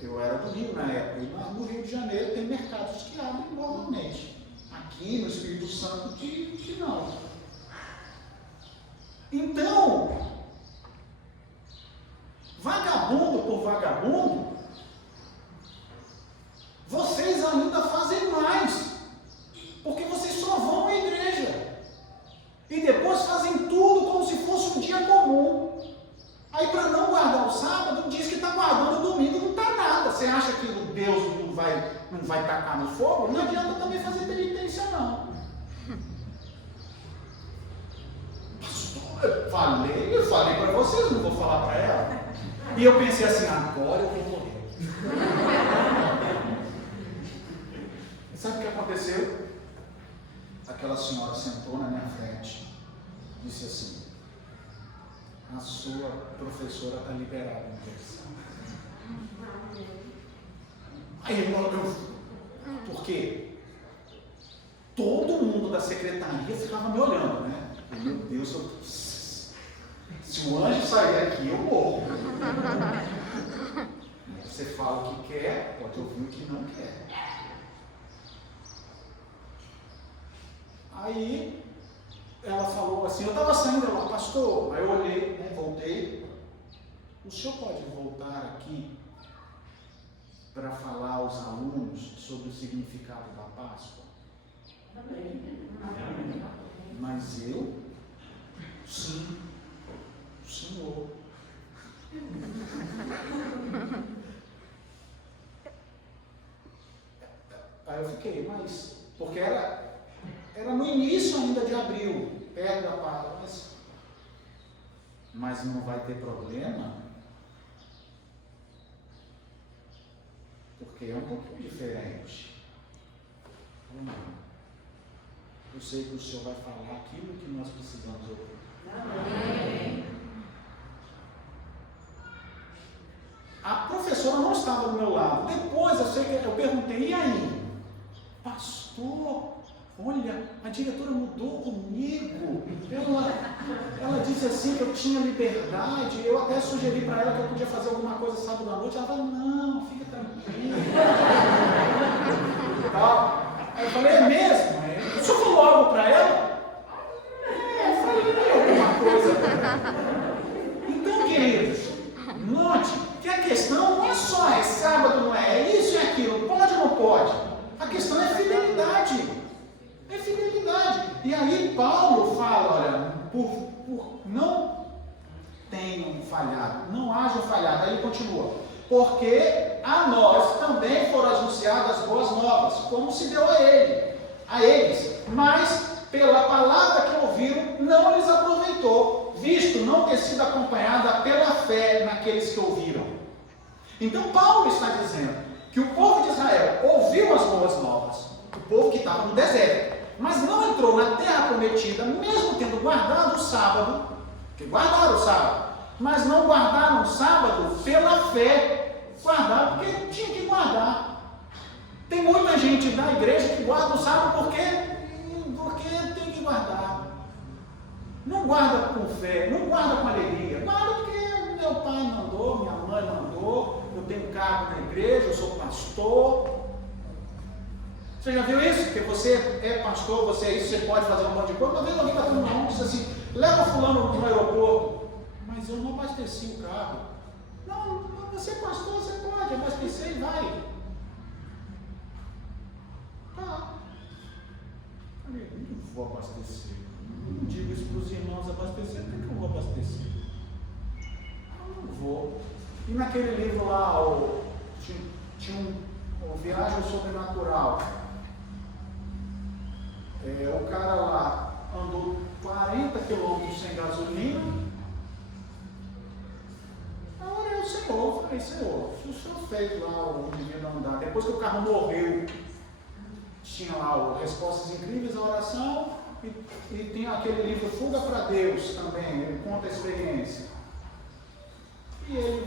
Eu era do Rio na época, e no Rio de Janeiro tem mercados que abrem normalmente. Aqui no Espírito Santo que não. Então, vagabundo por vagabundo, vocês ainda fazem mais, porque vocês só vão à igreja. E depois fazem tudo como se fosse um dia comum. Aí para não guardar o sábado, diz que está guardando o domingo, não está nada. Você acha que Deus não vai tacar no fogo? Não adianta também fazer penitência, não. Pastor, eu falei para vocês, não vou falar para ela. E eu pensei assim, agora eu vou morrer. Sabe o que aconteceu? Aquela senhora sentou na minha frente, disse assim, a sua professora está liberada em versão. Aí por quê? Todo mundo da secretaria ficava me olhando, né? Meu Deus, se o anjo sair aqui, eu morro. Você fala o que quer, pode ouvir o que não quer. Aí ela falou assim, eu estava saindo, ela, pastor, aí eu olhei, né, voltei, o senhor pode voltar aqui para falar aos alunos sobre o significado da Páscoa? Mas eu? Sim, o senhor. Aí eu fiquei, mas, porque era no início ainda de abril, perto da Páscoa, mas não vai ter problema, porque é um pouquinho diferente. Eu sei que o senhor vai falar aquilo que nós precisamos ouvir. Amém. A professora não estava do meu lado. Depois eu sei que eu perguntei, e aí? Pastor, olha, a diretora mudou comigo. Ela disse assim que eu tinha liberdade. Eu até sugeri para ela que eu podia fazer alguma coisa sábado à noite. Ela falou, não, fica tranquila. Aí eu falei, é mesmo? O senhor falou algo para ela? Eu falei alguma coisa. Então, queridos, note que a questão não é só é sábado, não é isso e aquilo, pode ou não pode. A questão é fidelidade. É fidelidade. E aí Paulo fala, olha, por não tenham falhado, não hajam falhado. Aí ele continua. porque a nós também foram anunciadas as boas novas, como se deu a eles, mas pela palavra que ouviram, não lhes aproveitou, visto não ter sido acompanhada pela fé naqueles que ouviram. Então Paulo está dizendo que o povo de Israel ouviu as boas novas, o povo que estava no deserto, mas não entrou na terra prometida, mesmo tendo guardado o sábado, que guardaram o sábado, mas não guardaram o sábado pela fé, guardaram porque tinha que guardar. Tem muita gente da igreja que guarda o sábado porque tem que guardar. Não guarda com fé, não guarda com alegria, guarda porque meu pai mandou, minha mãe mandou, eu tenho cargo na igreja, eu sou pastor. Você já viu isso? Que você é pastor, você é isso, você pode fazer um monte de coisa. Uma vez alguém bateu na mão e disse assim: leva fulano no aeroporto. Mas eu não abasteci o carro. Não, você é pastor, você pode abastecer e vai. Tá. Eu não vou abastecer. Eu não digo isso para os irmãos abastecer, por que eu vou abastecer? Eu não vou. E naquele livro lá, tinha o Viagem ao Sobrenatural. O cara lá andou 40 quilômetros sem gasolina. Eu orei ao Senhor, falei: Senhor, se o Senhor fez lá o menino andar, depois que o carro morreu, tinha lá Respostas Incríveis à Oração, e tem aquele livro Fuga para Deus também, ele conta a experiência. E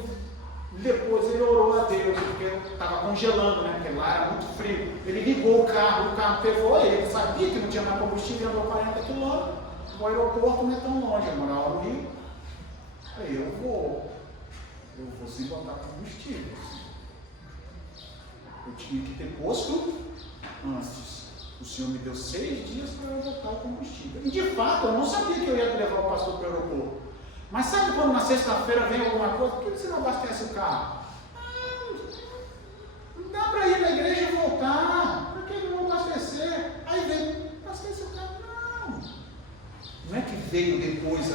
depois ele orou a Deus, porque estava congelando, né? Porque lá era muito frio. Ele ligou o carro pegou, ele sabia que não tinha mais combustível, andou 40 quilômetros, o aeroporto não é tão longe, eu morava no Rio. Aí eu vou sem botar combustível. Eu tinha que ter posto antes. O Senhor me deu 6 dias para eu botar o combustível. E de fato, eu não sabia que eu ia levar o pastor para o aeroporto. Mas sabe quando na sexta-feira vem alguma coisa? Por que você não abastece o carro? Não dá para ir na igreja e voltar. Por que não abastecer? Aí vem, abastece o carro. Não é que veio depois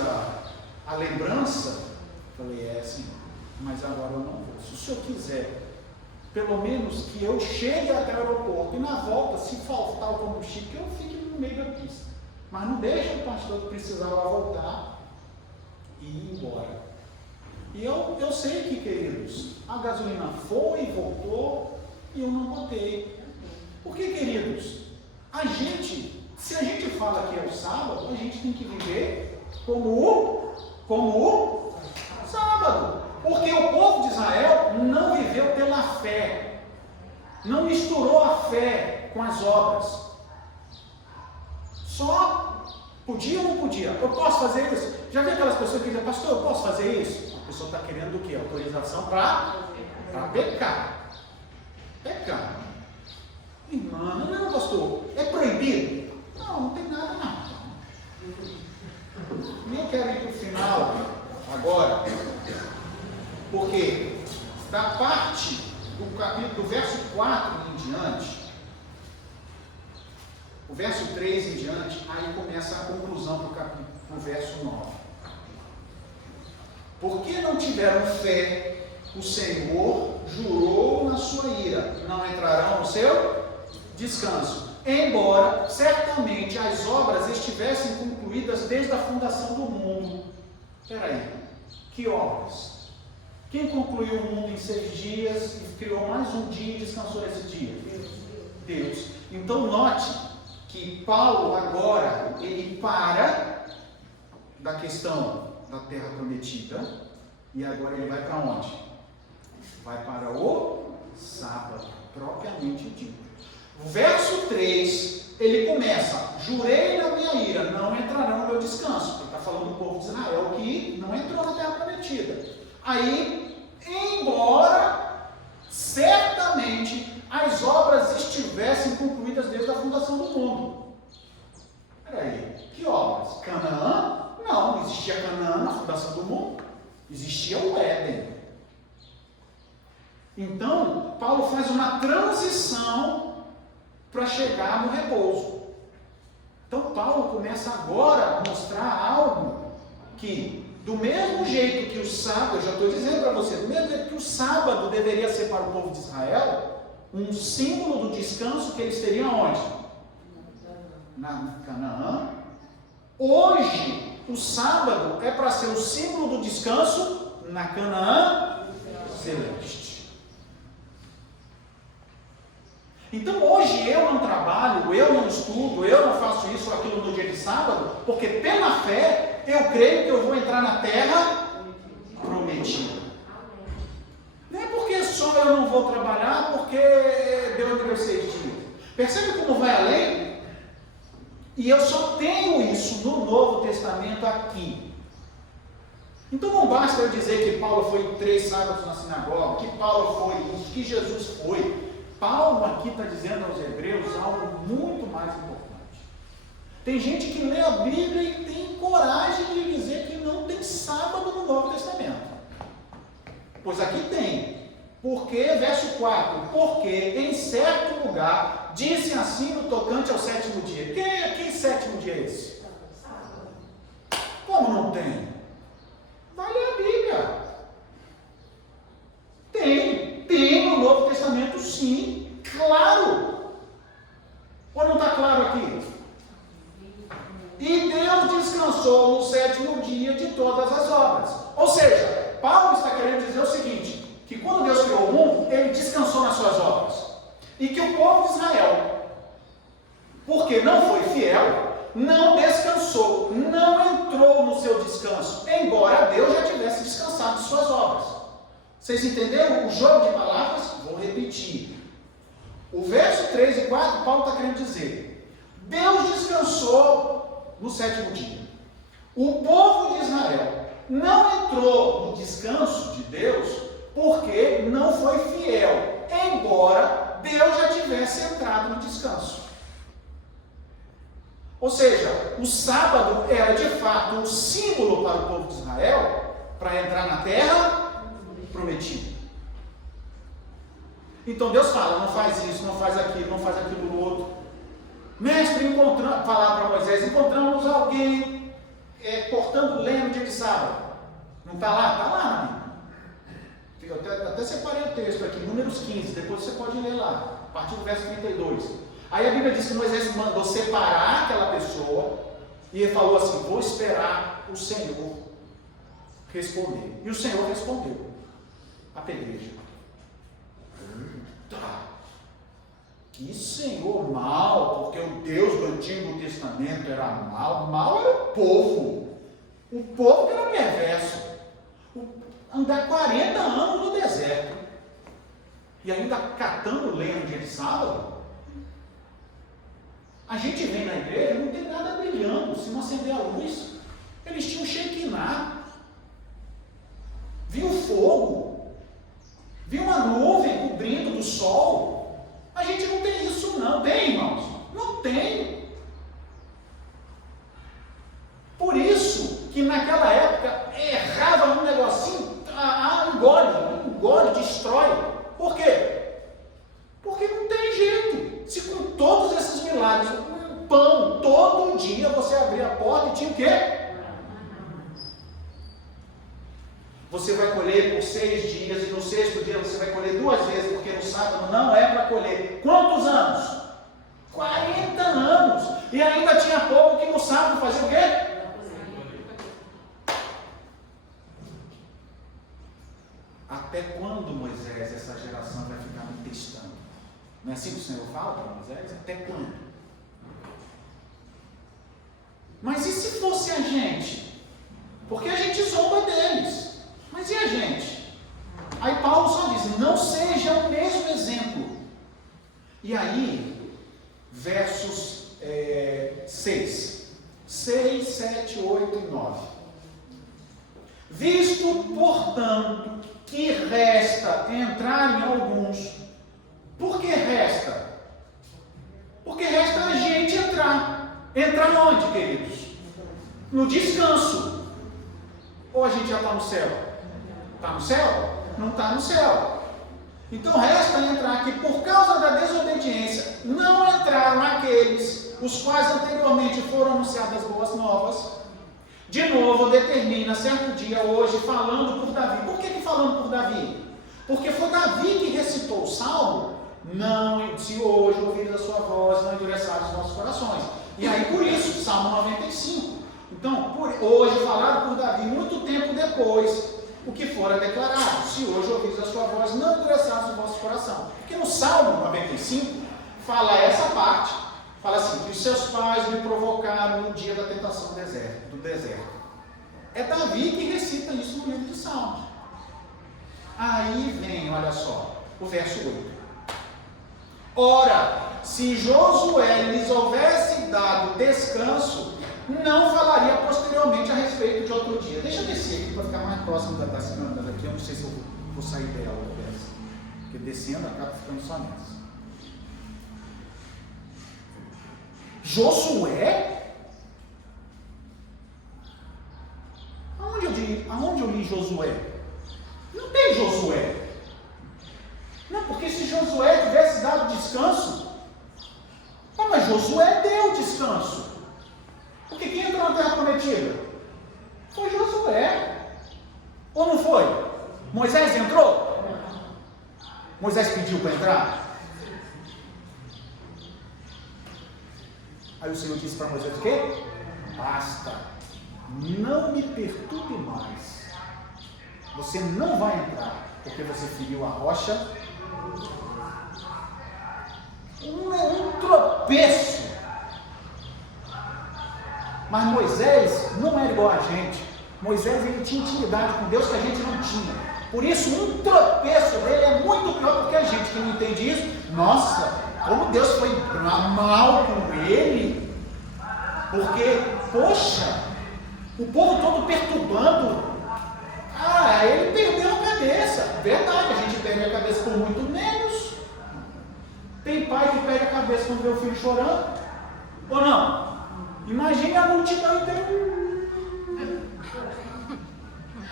a lembrança? Falei: Senhor, mas agora eu não vou. Se o Senhor quiser, pelo menos que eu chegue até o aeroporto e na volta, se faltar o combustível, que eu fique no meio da pista. Mas não deixa o pastor que precisava voltar e ir embora. E eu sei que, queridos, a gasolina foi e voltou e eu não botei. Por que, queridos? Se a gente fala que é o sábado, a gente tem que viver como o sábado. Porque o povo de Israel não viveu pela fé, não misturou a fé com as obras. Só podia ou não podia? Eu posso fazer isso? Já vi aquelas pessoas que dizem: pastor, eu posso fazer isso? A pessoa está querendo o quê? Autorização para pecar. Pecar. Irmã, não, pastor, é proibido? Não tem nada não. Nem quero ir para o final agora, porque da parte do capítulo, do verso 4 em diante, o verso 3 em diante, aí começa a conclusão do capítulo, no verso 9. Porque não tiveram fé, o Senhor jurou na sua ira: não entrarão no seu descanso, embora certamente as obras estivessem concluídas desde a fundação do mundo. Espera aí, que obras? Quem concluiu o mundo em 6 dias e criou mais um dia e descansou esse dia? Deus. Então note que Paulo agora, ele para da questão da terra prometida e agora ele vai para onde? Vai para o sábado, propriamente dito. O verso 3, ele começa: jurei na minha ira, não entrarão no meu descanso. Ele está falando do povo de Israel que não entrou na terra prometida. Aí, embora certamente as obras estivessem concluídas desde a fundação do mundo. Peraí, que obras? Canaã? Não existia Canaã na fundação do mundo. Existia o Éden. Então, Paulo faz uma transição para chegar no repouso. Então, Paulo começa agora a mostrar algo que Do mesmo jeito que o sábado, eu já estou dizendo para você, do mesmo jeito que o sábado deveria ser para o povo de Israel, um símbolo do descanso que eles teriam onde? Na Canaã. Hoje, o sábado é para ser o símbolo do descanso na Canaã celeste. Então hoje eu não trabalho, eu não estudo, eu não faço isso ou aquilo no dia de sábado, porque pela fé eu creio que eu vou entrar na terra prometida. Não é porque só eu não vou trabalhar, porque Deus me deu 6 dias. Percebe como vai além? E eu só tenho isso no Novo Testamento aqui. Então não basta eu dizer que Paulo foi 3 sábados na sinagoga, que Paulo foi isso, que Jesus foi. Paulo aqui está dizendo aos hebreus algo muito mais importante. Tem gente que lê a Bíblia e tem coragem de dizer que não tem sábado no Novo Testamento. Pois aqui tem. Porque, verso 4, porque em certo lugar disse assim no tocante ao 7º dia. Que 7º dia é esse? Como não tem? Vai ler a Bíblia. Tem no Novo Testamento sim, claro. Ou não está claro aqui? E Deus descansou no 7º dia de todas as obras. Ou seja, Paulo está querendo dizer o seguinte, que quando Deus criou o mundo, Ele descansou nas suas obras. E que o povo de Israel, porque não foi fiel, não descansou, não entrou no seu descanso, embora Deus já tivesse descansado de suas obras. Vocês entenderam o jogo de palavras? Vou repetir. O verso 3 e 4, Paulo está querendo dizer, Deus descansou no 7º dia. O povo de Israel não entrou no descanso de Deus porque não foi fiel, embora Deus já tivesse entrado no descanso. Ou seja, o sábado era de fato um símbolo para o povo de Israel para entrar na terra prometida. Então Deus fala, não faz isso, não faz aquilo no outro. Mestre, falar para Moisés, encontramos alguém cortando lenha no dia de sábado. Não está lá? Está lá na Bíblia. Eu até separei o texto aqui, Números 15, depois você pode ler lá, a partir do verso 32. Aí a Bíblia diz que Moisés mandou separar aquela pessoa, e ele falou assim, vou esperar o Senhor responder. E o Senhor respondeu, apedreja. Tá. Que Senhor mal, porque o Deus do Antigo Testamento era mal era o povo que era perverso, andar 40 anos no deserto, e ainda catando lenha no dia de sábado. A gente vem na igreja, não tem nada brilhando, se não acender a luz. Eles tinham Shekinah, viu fogo, viu uma nuvem cobrindo do sol. A gente não tem isso não, tem, irmãos? Não tem. Por isso que naquela época errava um negocinho, engole, destrói. Por quê? Porque não tem jeito. Se com todos esses milagres, um pão, todo dia você abria a porta e tinha o quê? Você vai colher por 6 dias, e no 6º dia você vai colher 2 vezes, porque no sábado não é para colher. Quantos anos? 40 anos. E ainda tinha povo que no sábado fazia o quê? Até quando, Moisés, essa geração vai ficar me testando? Não é assim que o Senhor fala para Moisés? Até quando? Mas e se fosse a gente? Porque a gente zomba deles. Mas e a gente? Aí Paulo só diz, não seja o mesmo exemplo. E aí, versos 6, 7, 8 e 9. Visto, portanto, que resta entrar em alguns. Por que resta? Porque resta a gente entrar. Entrar onde, queridos? No descanso. Ou a gente já está no céu? Está no céu? Não está no céu. Então resta entrar que por causa da desobediência não entraram aqueles os quais anteriormente foram anunciadas boas novas. De novo determina termina certo dia hoje falando por Davi. Por que falando por Davi? Porque foi Davi que recitou o salmo, não, se hoje ouvires a sua voz, não endureçares os nossos corações. E aí por isso, Salmo 95. Então, hoje falado por Davi, muito tempo depois, o que fora declarado, se hoje ouvires a sua voz, não endureçares o vosso coração. Porque no Salmo 95, fala essa parte, fala assim, que os seus pais me provocaram no dia da tentação do deserto. É Davi que recita isso no livro de Salmos. Aí vem, olha só, o verso 8. Ora, se Josué lhes houvesse dado descanso, não falaria posteriormente a respeito de outro dia. Deixa eu descer aqui para ficar mais próximo da segunda daqui. Eu não sei se eu vou sair dela, porque descendo acaba ficando só nessa. Josué? Aonde eu li Josué? Não tem Josué. Não, porque se Josué tivesse dado descanso, mas Josué deu descanso. Porque quem entrou na terra prometida? Foi Josué. Ou não foi? Moisés entrou? Moisés pediu para entrar? Aí o Senhor disse para Moisés o quê? Basta, não me perturbe mais. Você não vai entrar, porque você feriu a rocha. Um tropeço. Mas Moisés não era igual a gente. Moisés ele tinha intimidade com Deus que a gente não tinha. Por isso um tropeço dele é muito pior do que a gente que não entende isso. Nossa, como Deus foi mal com ele. Porque, poxa, o povo todo perturbando. Ele perdeu a cabeça. Verdade, a gente perde a cabeça por muito menos. Tem pai que perde a cabeça quando vê o filho chorando? Ou não? Imagine a multidão inteira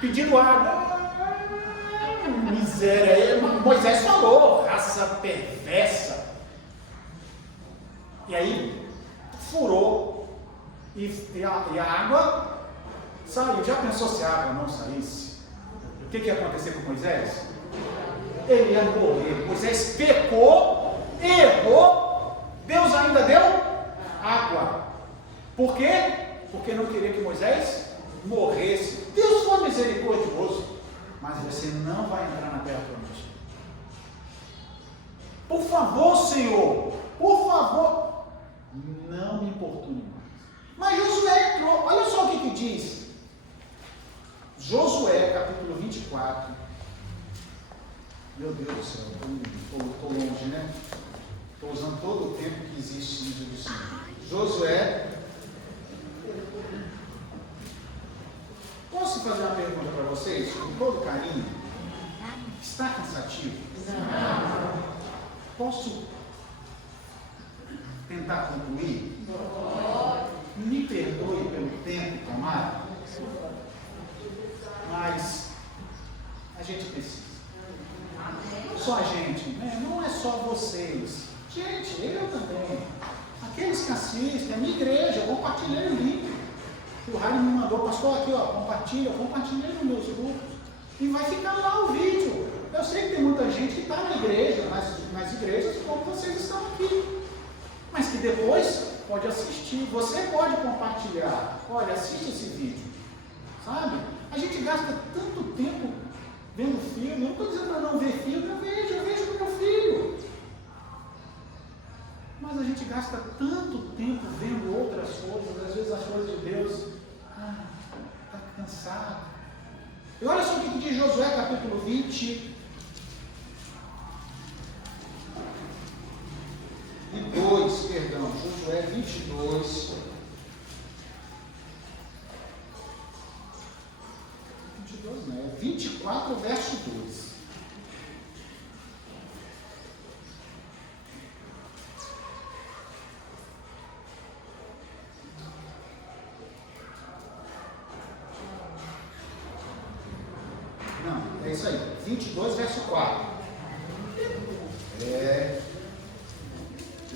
pedindo água. Miséria. Moisés falou, raça perversa. E aí, furou. E a água saiu. Já pensou se a água não saísse? O que ia acontecer com Moisés? Ele ia morrer. Moisés pecou, errou. Deus ainda deu água. Por quê? Porque não queria que Moisés morresse. Deus foi misericordioso. Mas você não vai entrar na terra prometida. Por favor, Senhor. Por favor. Não me importune mais. Mas Josué entrou. Olha só o que diz. Josué, capítulo 24. Meu Deus do céu. Estou longe, né? Estou usando todo o tempo que existe no livro do Senhor. Josué. Posso fazer uma pergunta para vocês, com todo carinho? Está cansativo? Não. Posso tentar concluir? Me perdoe pelo tempo tomado, mas a gente precisa. Só a gente, né? Não é só vocês. Gente, eu também. Aqueles que assistem, a minha igreja, eu compartilhei o link. O Raio me mandou, pastor, aqui, ó, compartilhei nos meus grupos. E vai ficar lá o vídeo. Eu sei que tem muita gente que está na igreja, nas igrejas, como vocês estão aqui. Mas que depois pode assistir. Você pode compartilhar. Olha, assiste esse vídeo. Sabe? A gente gasta tanto tempo vendo filme. Eu não estou dizendo para não ver filme, eu vejo com meu filho. Mas a gente gasta tanto tempo vendo outras coisas, às vezes as coisas de Deus, está cansado. E olha só o que diz Josué, capítulo 20. Josué 22. 22 não, é 24, verso 2. Não, é isso aí. 22, verso 4.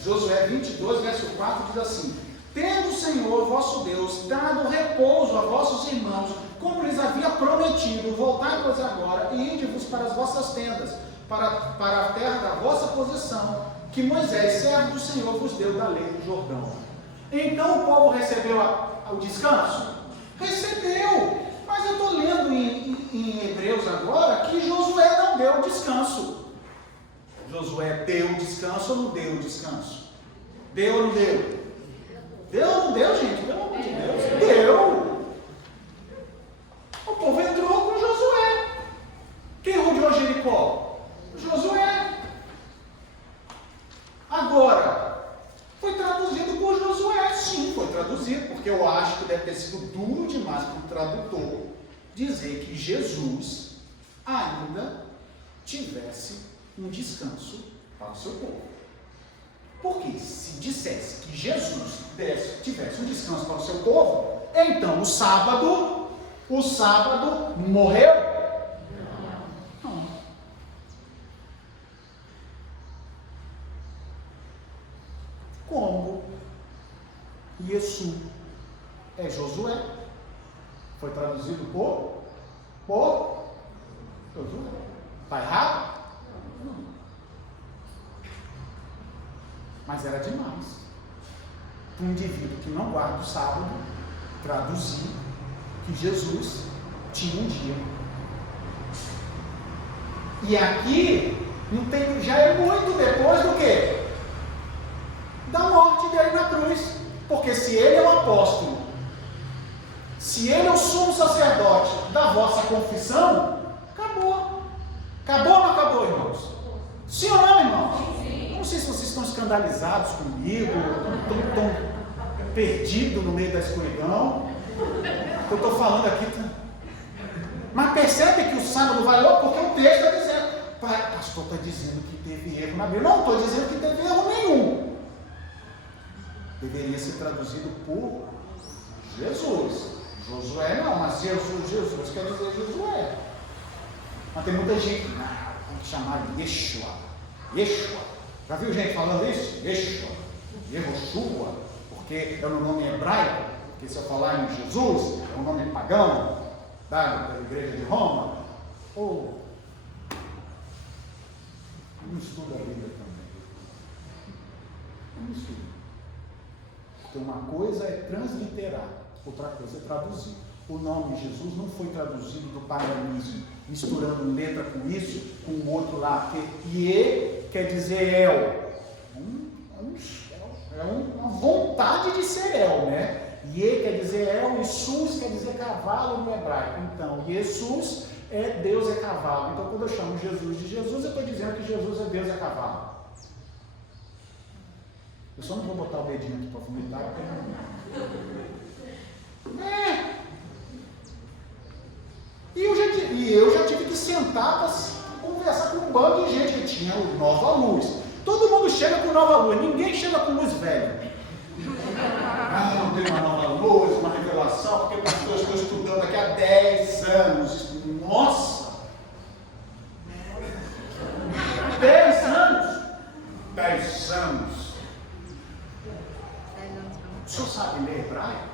Josué 22, verso 4 diz assim: tendo o Senhor vosso Deus dado repouso a vossos irmãos, como lhes prometido, voltai, pois, agora, e ide-vos para as vossas tendas, para a terra da vossa possessão, que Moisés, servo do Senhor, vos deu da lei do Jordão. Então o povo recebeu o descanso? Recebeu! Mas eu estou lendo em Hebreus agora que Josué não deu descanso. Josué deu descanso ou não deu descanso? Deu ou não deu? Deu ou não deu, gente? Pelo amor de Deus. Deu! O povo entrou com Josué. Quem rodeou Jericó? Josué. Agora, foi traduzido por Josué. Sim, foi traduzido, porque eu acho que deve ter sido duro demais para o tradutor dizer que Jesus ainda tivesse um descanso para o seu povo. Porque se dissesse que Jesus tivesse um descanso para o seu povo, então o sábado morreu? Não. Como Yesu é Josué? Foi traduzido por Josué. Está errado? Não. Mas era demais para um indivíduo que não guarda o sábado traduzir que Jesus tinha um dia. E aqui não tem, já é muito depois do quê? Da morte dele na cruz. Porque se ele é o apóstolo, se ele é o sumo sacerdote da vossa confissão, acabou. Acabou ou não acabou, irmãos? Sim ou não, irmãos? Não sei se vocês estão escandalizados comigo, estão perdidos no meio da escuridão. Eu estou falando aqui. Mas percebe que o sábado vai logo, porque o texto está dizendo. O pastor está dizendo que teve erro na Bíblia. Não estou dizendo que teve erro nenhum. Deveria ser traduzido por Jesus. Josué não, mas Jesus quer dizer Josué. Mas tem muita gente que tem que chamar de Yeshua. Já viu gente falando isso? Yeshua, Yehoshua, porque é um nome hebraico, porque se eu falar em Jesus, é um nome pagão, dado pela igreja de Roma. Ou não estuda a Bíblia também. Não estuda. Porque uma coisa é transliterar, outra coisa é traduzir. O nome Jesus não foi traduzido do paganismo, misturando letra com isso, com o outro lá, porque Ie quer dizer El. É uma vontade de ser El, né? Ie quer dizer El e Sus quer dizer cavalo no hebraico. Então, Jesus é Deus é cavalo. Então, quando eu chamo Jesus de Jesus, eu estou dizendo que Jesus é Deus é cavalo. Eu só não vou botar o dedinho aqui para vomitar, porque não. E eu já tive que sentar para conversar com um bando de gente que tinha o Nova Luz. Todo mundo chega com Nova Luz, ninguém chega com luz velha. Não tem uma nova luz, uma revelação, porque eu estou estudando aqui há 10 anos. Nossa! 10 anos? 10 anos. O senhor sabe ler hebraico?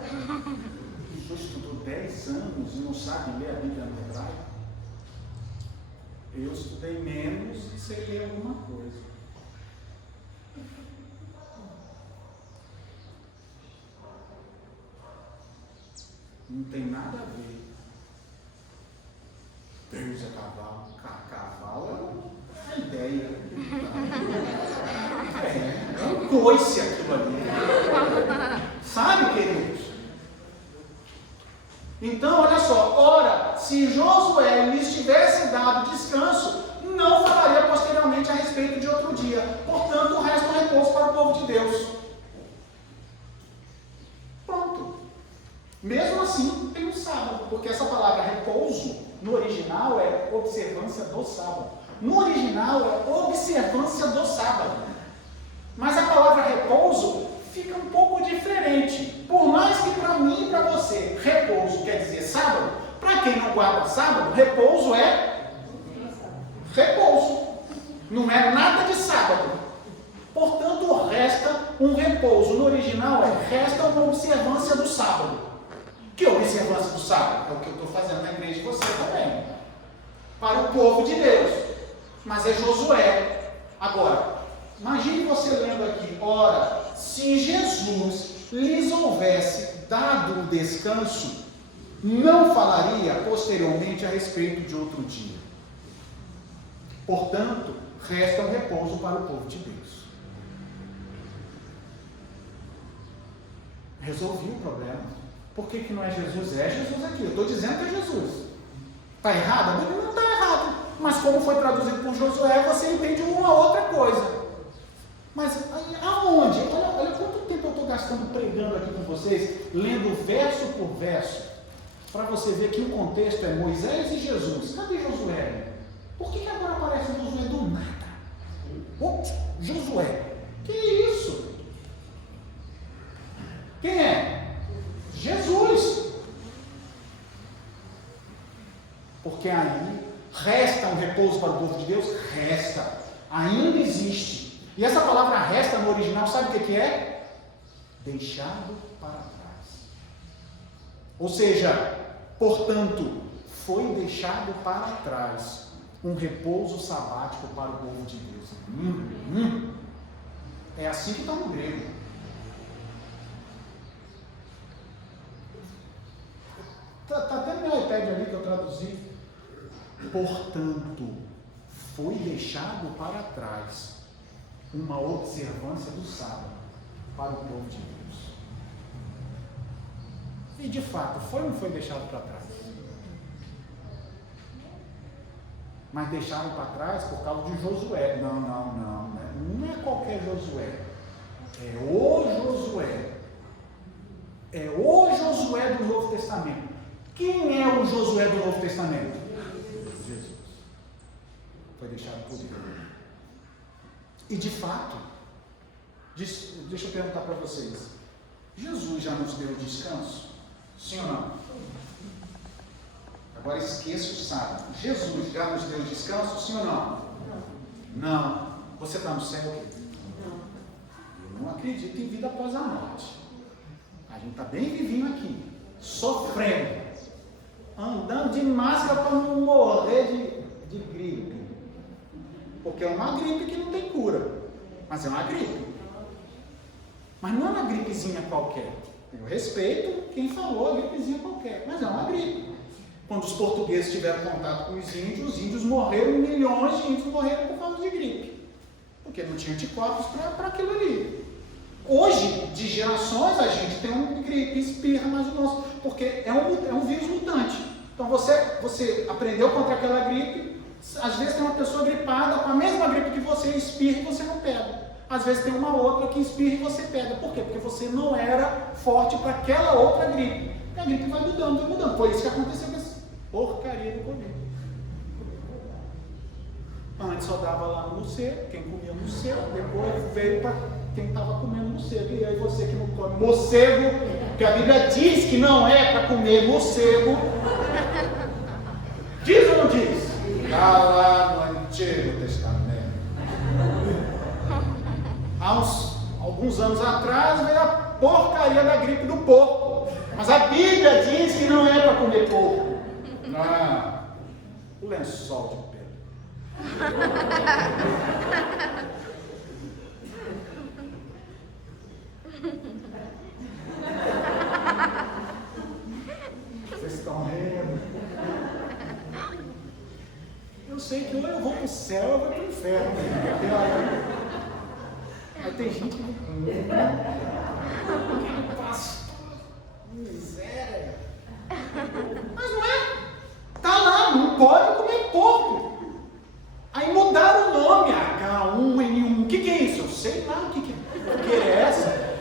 O senhor estudou 10 anos e não sabe ler a Bíblia no hebraico? Eu estudei menos e sei ler alguma coisa. Não tem nada a ver. Deus é cavalo. Cavalo é a ideia. É um coice aquilo ali. Sabe, queridos? Então, olha só. Ora, se Josué lhes tivesse dado descanso, não falaria posteriormente a respeito de outro dia. Portanto, o resto é repouso para o povo de Deus. Pronto. Mesmo assim, tem um sábado, porque essa palavra repouso, no original, é observância do sábado. No original, é observância do sábado. Mas a palavra repouso fica um pouco diferente. Por mais que para mim e para você, repouso quer dizer sábado, para quem não guarda sábado, repouso é repouso. Não é nada de sábado. Portanto, resta um repouso. No original, resta uma observância do sábado. Que observância do sábado? É o que eu estou fazendo na igreja de você também. Para o povo de Deus. Mas é Josué. Agora, imagine você lendo aqui, ora, se Jesus lhes houvesse dado o descanso, não falaria posteriormente a respeito de outro dia. Portanto, resta um repouso para o povo de Deus. Resolvi o problema. Por que não é Jesus? É Jesus aqui. Eu estou dizendo que é Jesus. Está errado? A Bíblia não está errado. Mas como foi traduzido por Josué, você entende uma outra coisa. Mas aonde? Olha quanto tempo eu estou gastando pregando aqui com vocês, lendo verso por verso, para você ver que o contexto é Moisés e Jesus. Cadê Josué? Por que agora aparece Josué do nada? Josué, que isso? Quem é? Jesus. Porque aí resta um repouso para o povo de Deus? Resta. Ainda existe. E essa palavra resta no original, sabe o que é? Deixado para trás. Ou seja, portanto, foi deixado para trás um repouso sabático para o povo de Deus. É assim que está no grego. Está até no meu iPad ali que eu traduzi. Portanto, foi deixado para trás uma observância do sábado para o povo de Deus. E de fato, foi ou não foi deixado para trás? Mas deixaram para trás por causa de Josué. Não é qualquer Josué. É o Josué. É o Josué do Novo Testamento. Quem é o Josué do Novo Testamento? Jesus. Foi deixado por Deus. E de fato, deixa eu perguntar para vocês, Jesus já nos deu descanso? Sim ou não? Agora esqueça o sábado. Jesus já nos deu descanso? Sim ou não? Não. Você está no céu? Não. Eu não acredito em vida após a morte. A gente está bem vivinho aqui, sofrendo, andando de máscara para não morrer de gripe. Porque é uma gripe que não tem cura, mas é uma gripe. Mas não é uma gripezinha qualquer. Eu respeito quem falou a gripezinha qualquer, mas é uma gripe. Quando os portugueses tiveram contato com os índios morreram, milhões de índios morreram por causa de gripe, porque não tinha anticorpos para aquilo ali. Hoje, de gerações, a gente tem uma gripe, espirra mais o nosso, porque é um vírus mutante. Então você aprendeu contra aquela gripe. Às vezes tem uma pessoa gripada com a mesma gripe que você, espirra e você não pega. Às vezes tem uma outra que espirra e você pega. Por quê? Porque você não era forte para aquela outra gripe. E a gripe vai mudando. Foi isso que aconteceu com essa porcaria do Covid. Antes só dava lá no morcego, quem comia morcego, depois veio para quem estava comendo morcego. E aí você que não come morcego, que a Bíblia diz que não é para comer morcego. Diz ou não diz? Está lá no Antigo Testamento. Há alguns anos atrás veio a porcaria da gripe do porco. Mas a Bíblia diz que não é para comer porco. Não. O lençol de Pedro. Vocês estão rindo? Eu sei que ou eu vou para o céu ou eu vou para o inferno. Aí tem gente que passa miséria. Mas não é? Tá lá, não pode comer porco. Aí mudaram o nome, H1N1. O que é isso? Eu sei lá o que é essa.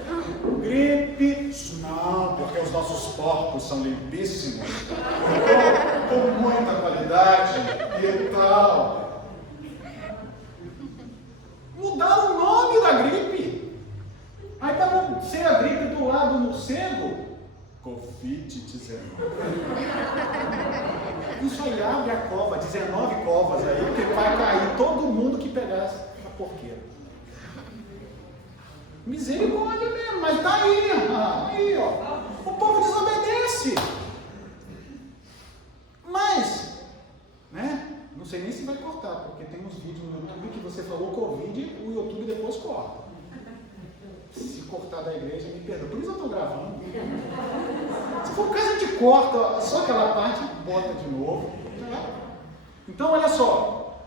Gripe. Não, porque os nossos porcos são limpíssimos. Com muita qualidade e tal. Mudaram o nome da gripe. Aí para não ser a gripe do lado do morcego, Covid-19. Isso aí abre a cova, 19 covas aí, porque vai cair todo mundo que pegar essa porqueira. Misericórdia mesmo, mas tá aí, ó. O povo desobedece. você falou Covid, o YouTube depois corta. Se cortar da igreja, me perdoa. Por isso eu estou gravando. Se for o caso, a gente corta só aquela parte e bota de novo. Então, olha só.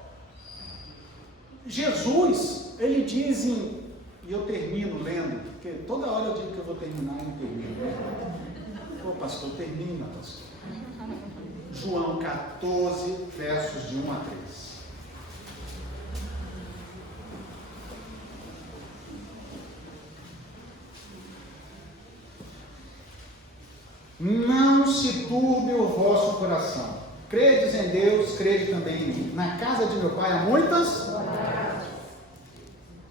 Jesus, ele diz e eu termino lendo, porque toda hora eu digo que eu vou terminar e não termino. Ô pastor, termina, pastor. João 14, versos de 1 a 3. Não se turbe o vosso coração. Credes em Deus, crede também em mim. Na casa de meu pai há muitas.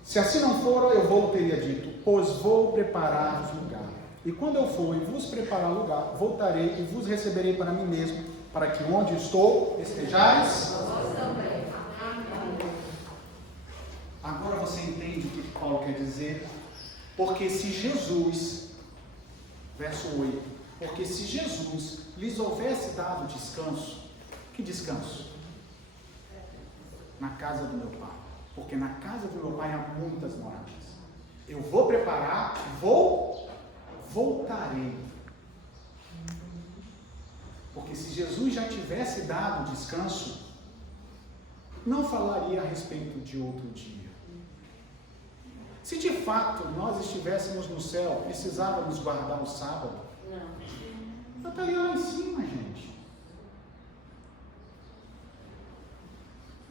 Se assim não for, eu vou teria dito, pois vou preparar-vos lugar. E quando eu for e vos preparar lugar, voltarei e vos receberei para mim mesmo, para que onde estou estejais. Agora você entende o que Paulo quer dizer? Porque se Jesus, verso 8, porque se Jesus lhes houvesse dado descanso, que descanso? Na casa do meu pai. Porque na casa do meu pai há muitas moradas. Eu vou preparar, voltarei. Porque se Jesus já tivesse dado descanso, não falaria a respeito de outro dia. Se de fato nós estivéssemos no céu, precisávamos guardar o sábado, eu estaria lá em cima, gente.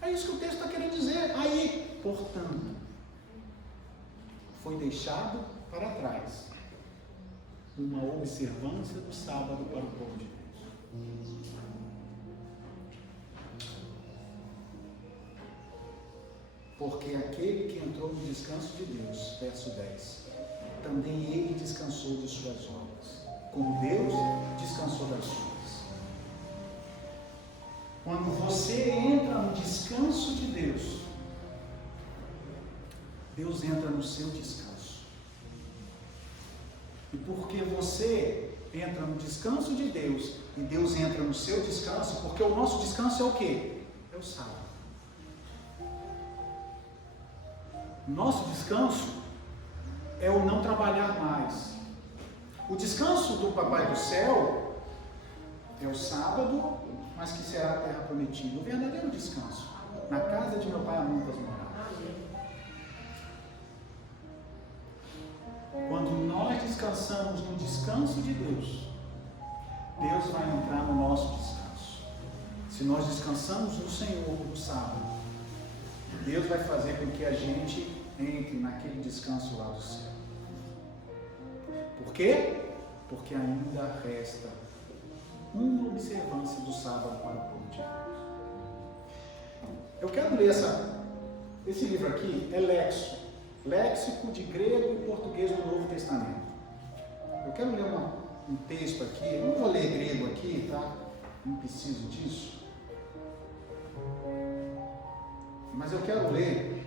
É isso que o texto está querendo dizer. Aí, portanto, foi deixado para trás uma observância do sábado para o povo de Deus. Porque aquele que entrou no descanso de Deus, verso 10, também ele descansou de suas obras, como Deus descansou das suas. Quando você entra no descanso de Deus, Deus entra no seu descanso. E porque você entra no descanso de Deus e Deus entra no seu descanso, porque o nosso descanso é o quê? É o sábado. Nosso descanso é o não trabalhar mais. O descanso do Papai do Céu é o sábado, mas que será a terra prometida. O verdadeiro descanso. Na casa de meu pai há muitas moradas. Quando nós descansamos no descanso de Deus, Deus vai entrar no nosso descanso. Se nós descansamos no Senhor no sábado, Deus vai fazer com que a gente entre naquele descanso lá do céu. Por quê? Porque ainda resta uma observância do sábado para o povo de Deus. Eu quero ler esse livro aqui, é léxico de grego e português do Novo Testamento. Eu quero ler um texto aqui, eu não vou ler grego aqui, tá? Não preciso disso. Mas eu quero ler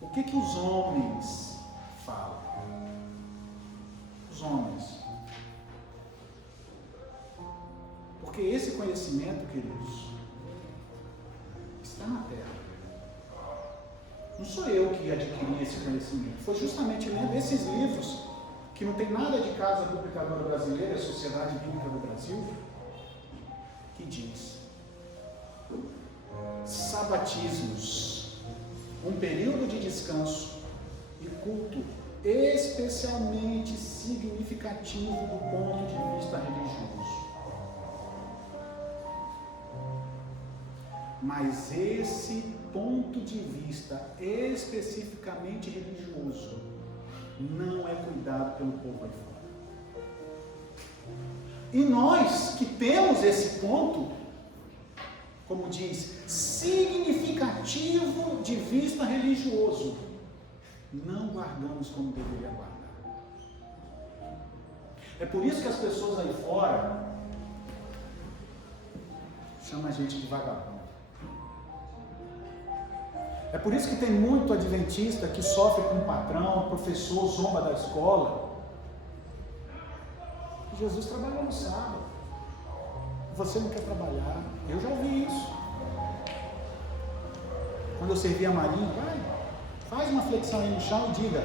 o que os homens falam. Os homens. Porque esse conhecimento, queridos, está na terra. Não sou eu que adquiri esse conhecimento. Foi justamente lendo esses livros, que não tem nada de Casa Publicadora Brasileira, a Sociedade Bíblica do Brasil, que diz: sabatismos, um período de descanso e culto especialmente significativo do ponto de vista religioso. Mas esse ponto de vista especificamente religioso não é cuidado pelo povo aí fora. E nós que temos esse ponto, como diz, significativo de vista religioso, não guardamos como deveria guardar. É por isso que as pessoas aí fora chamam a gente de vagabundo. É por isso que tem muito adventista que sofre com o patrão, o professor zomba da escola. Jesus trabalhou no sábado. Você não quer trabalhar. Eu já ouvi isso. Quando eu servir a Marinha, faz uma flexão aí no chão e diga: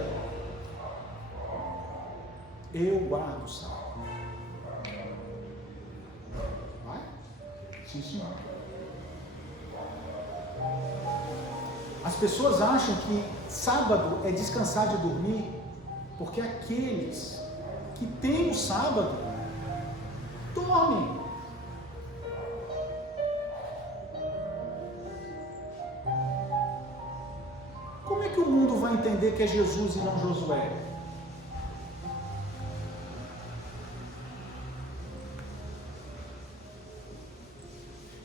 eu guardo o sábado. Vai? Sim, senhor. As pessoas acham que sábado é descansar de dormir, porque aqueles que têm o sábado dormem. Como é que o mundo vai entender que é Jesus e não Josué?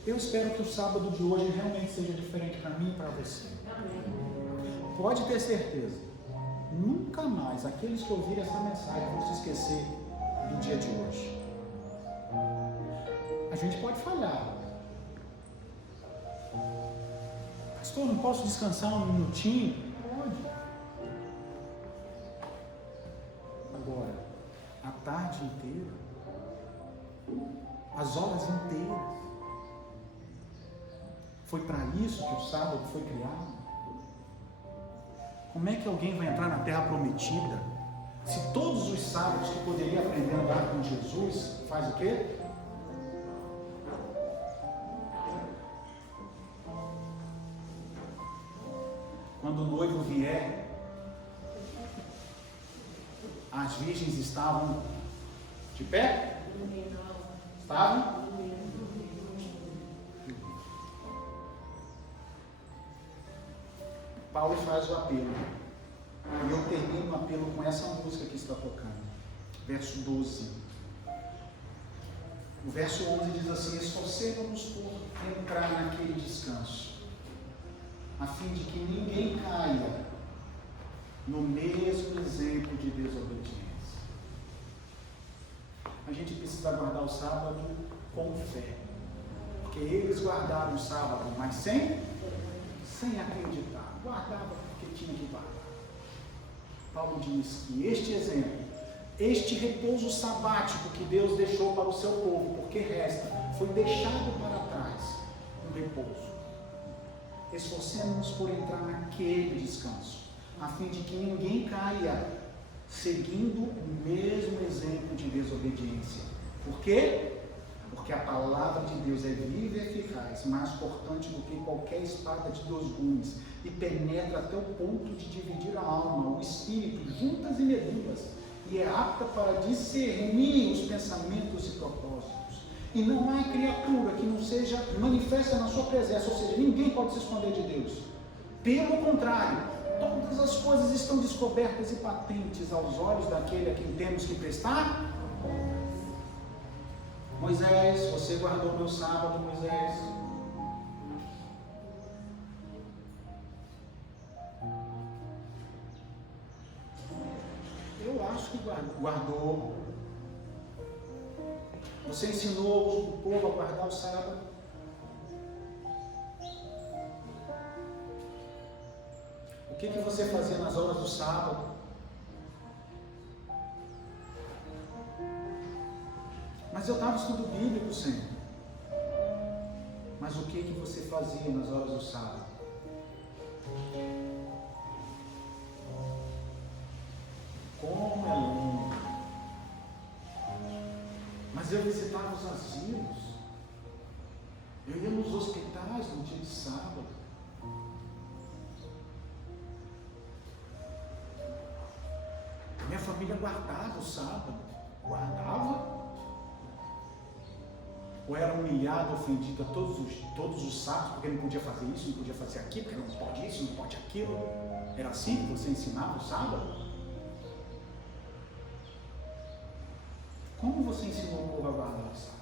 Eu espero que o sábado de hoje realmente seja diferente para mim e para você. Pode ter certeza, nunca mais aqueles que ouvirem essa mensagem vão se esquecer do dia de hoje. A gente pode falhar. Pastor, não posso descansar um minutinho? Pode. Agora, a tarde inteira, as horas inteiras, foi para isso que o sábado foi criado? Como é que alguém vai entrar na terra prometida se todos os sábados que poderia aprender a andar com Jesus faz o quê? Quando o noivo vier, as virgens estavam de pé? Estavam? Paulo faz o apelo. E eu termino o apelo com essa música que está tocando. Verso 12. O verso 11 diz assim: esforcemos-nos por entrar naquele descanso, a fim de que ninguém caia no mesmo exemplo de desobediência. A gente precisa guardar o sábado com fé. Porque eles guardaram o sábado, mas sem acreditar. Guardava porque tinha que guardar. Paulo diz que este exemplo, este repouso sabático que Deus deixou para o seu povo, porque resta, foi deixado para trás um repouso. Esforcemos-nos por entrar naquele descanso, a fim de que ninguém caia seguindo o mesmo exemplo de desobediência. Por quê? Porque a palavra de Deus é viva e eficaz, mais cortante do que qualquer espada de 2 gumes, e penetra até o ponto de dividir a alma, o espírito, juntas e medulas, e é apta para discernir os pensamentos e propósitos. E não há criatura que não seja manifesta na sua presença, ou seja, ninguém pode se esconder de Deus. Pelo contrário, todas as coisas estão descobertas e patentes aos olhos daquele a quem temos que prestar. Moisés, você guardou meu sábado, Moisés. Eu acho que guardou. Você ensinou o povo a guardar o sábado. O que você fazia nas horas do sábado? Mas eu estava no estudo bíblico, Senhor. Mas o que você fazia nas horas do sábado? Como é longo. Mas eu visitava os asilos. Eu ia nos hospitais no dia de sábado. Minha família guardava o sábado. Guardava. Ou era humilhado, ofendido a todos os sábados, porque não podia fazer isso, não podia fazer aquilo, porque não pode isso, não pode aquilo. Era assim que você ensinava o sábado? Como você ensinou o povo a guardar o sábado?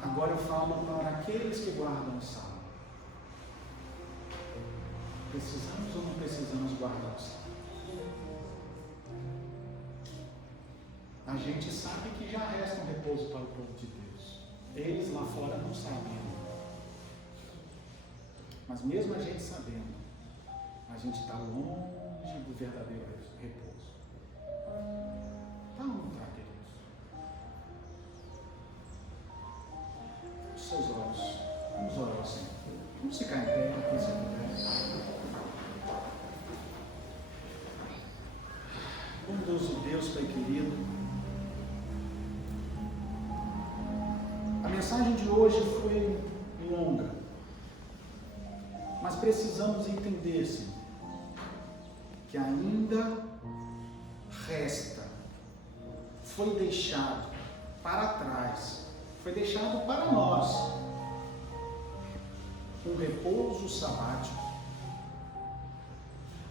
Agora eu falo para aqueles que guardam o sábado. Precisamos ou não precisamos guardar o sábado? A gente sabe que já resta um repouso para o povo de Deus. Eles lá fora não sabem. Mas mesmo a gente sabendo, a gente está longe do verdadeiro repouso. Está ou não está, queridos? orar ao Senhor. Vamos ficar em pé, aqui, se puder. Bondoso Deus, Pai querido, a mensagem de hoje foi longa, mas precisamos entender, Senhor, que ainda resta, foi deixado para trás, foi deixado para nós um repouso sabático.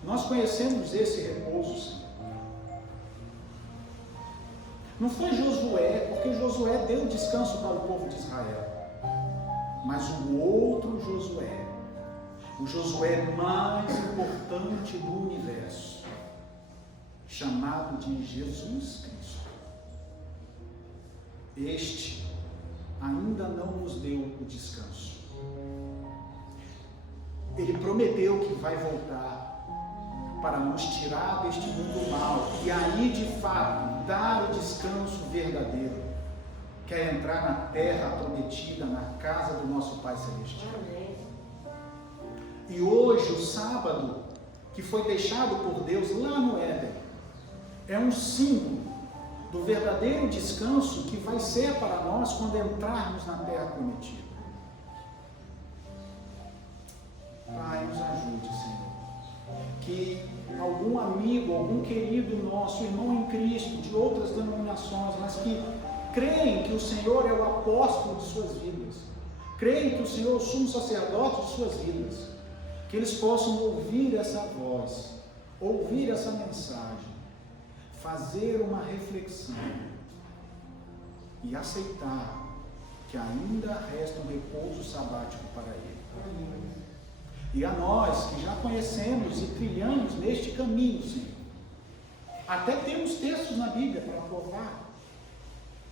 Nós conhecemos esse repouso, Senhor. Não foi Josué, porque Josué deu descanso para o povo de Israel, mas o outro Josué, o Josué mais importante do universo, chamado de Jesus Cristo. Este ainda não nos deu o descanso. Ele prometeu que vai voltar para nos tirar deste mundo mau e aí de fato dar o descanso verdadeiro, que é entrar na terra prometida, na casa do nosso Pai Celestial. E hoje o sábado que foi deixado por Deus lá no Éden é um símbolo do verdadeiro descanso que vai ser para nós quando entrarmos na terra prometida. Pai, nos ajude, Senhor, que algum amigo, algum querido nosso, irmão em Cristo, de outras denominações, mas que creem que o Senhor é o apóstolo de suas vidas, creem que o Senhor é o sumo sacerdote de suas vidas, que eles possam ouvir essa voz, ouvir essa mensagem, fazer uma reflexão e aceitar que ainda resta um repouso sabático para ele. E a nós que já conhecemos e trilhamos neste caminho, Senhor, até temos textos na Bíblia para provar,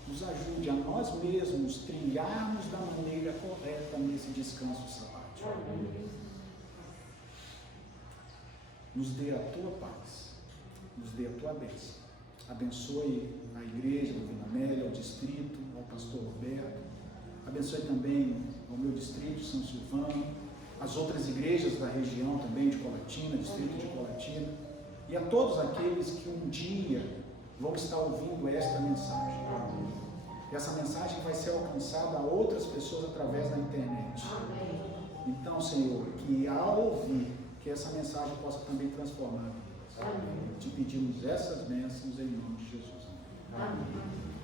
nos ajude a nós mesmos trilharmos da maneira correta nesse descanso sabático. Nos dê a tua paz, nos dê a tua bênção. Abençoe a igreja do Vila Amélia, ao distrito, ao pastor Roberto. Abençoe também ao meu distrito, São Silvano, as outras igrejas da região também de Colatina, distrito de Colatina, e a todos aqueles que um dia vão estar ouvindo esta mensagem. E essa mensagem vai ser alcançada a outras pessoas através da internet. Então, Senhor, que ao ouvir, que essa mensagem possa também transformar vidas. Te pedimos essas bênçãos em nome de Jesus. Amém.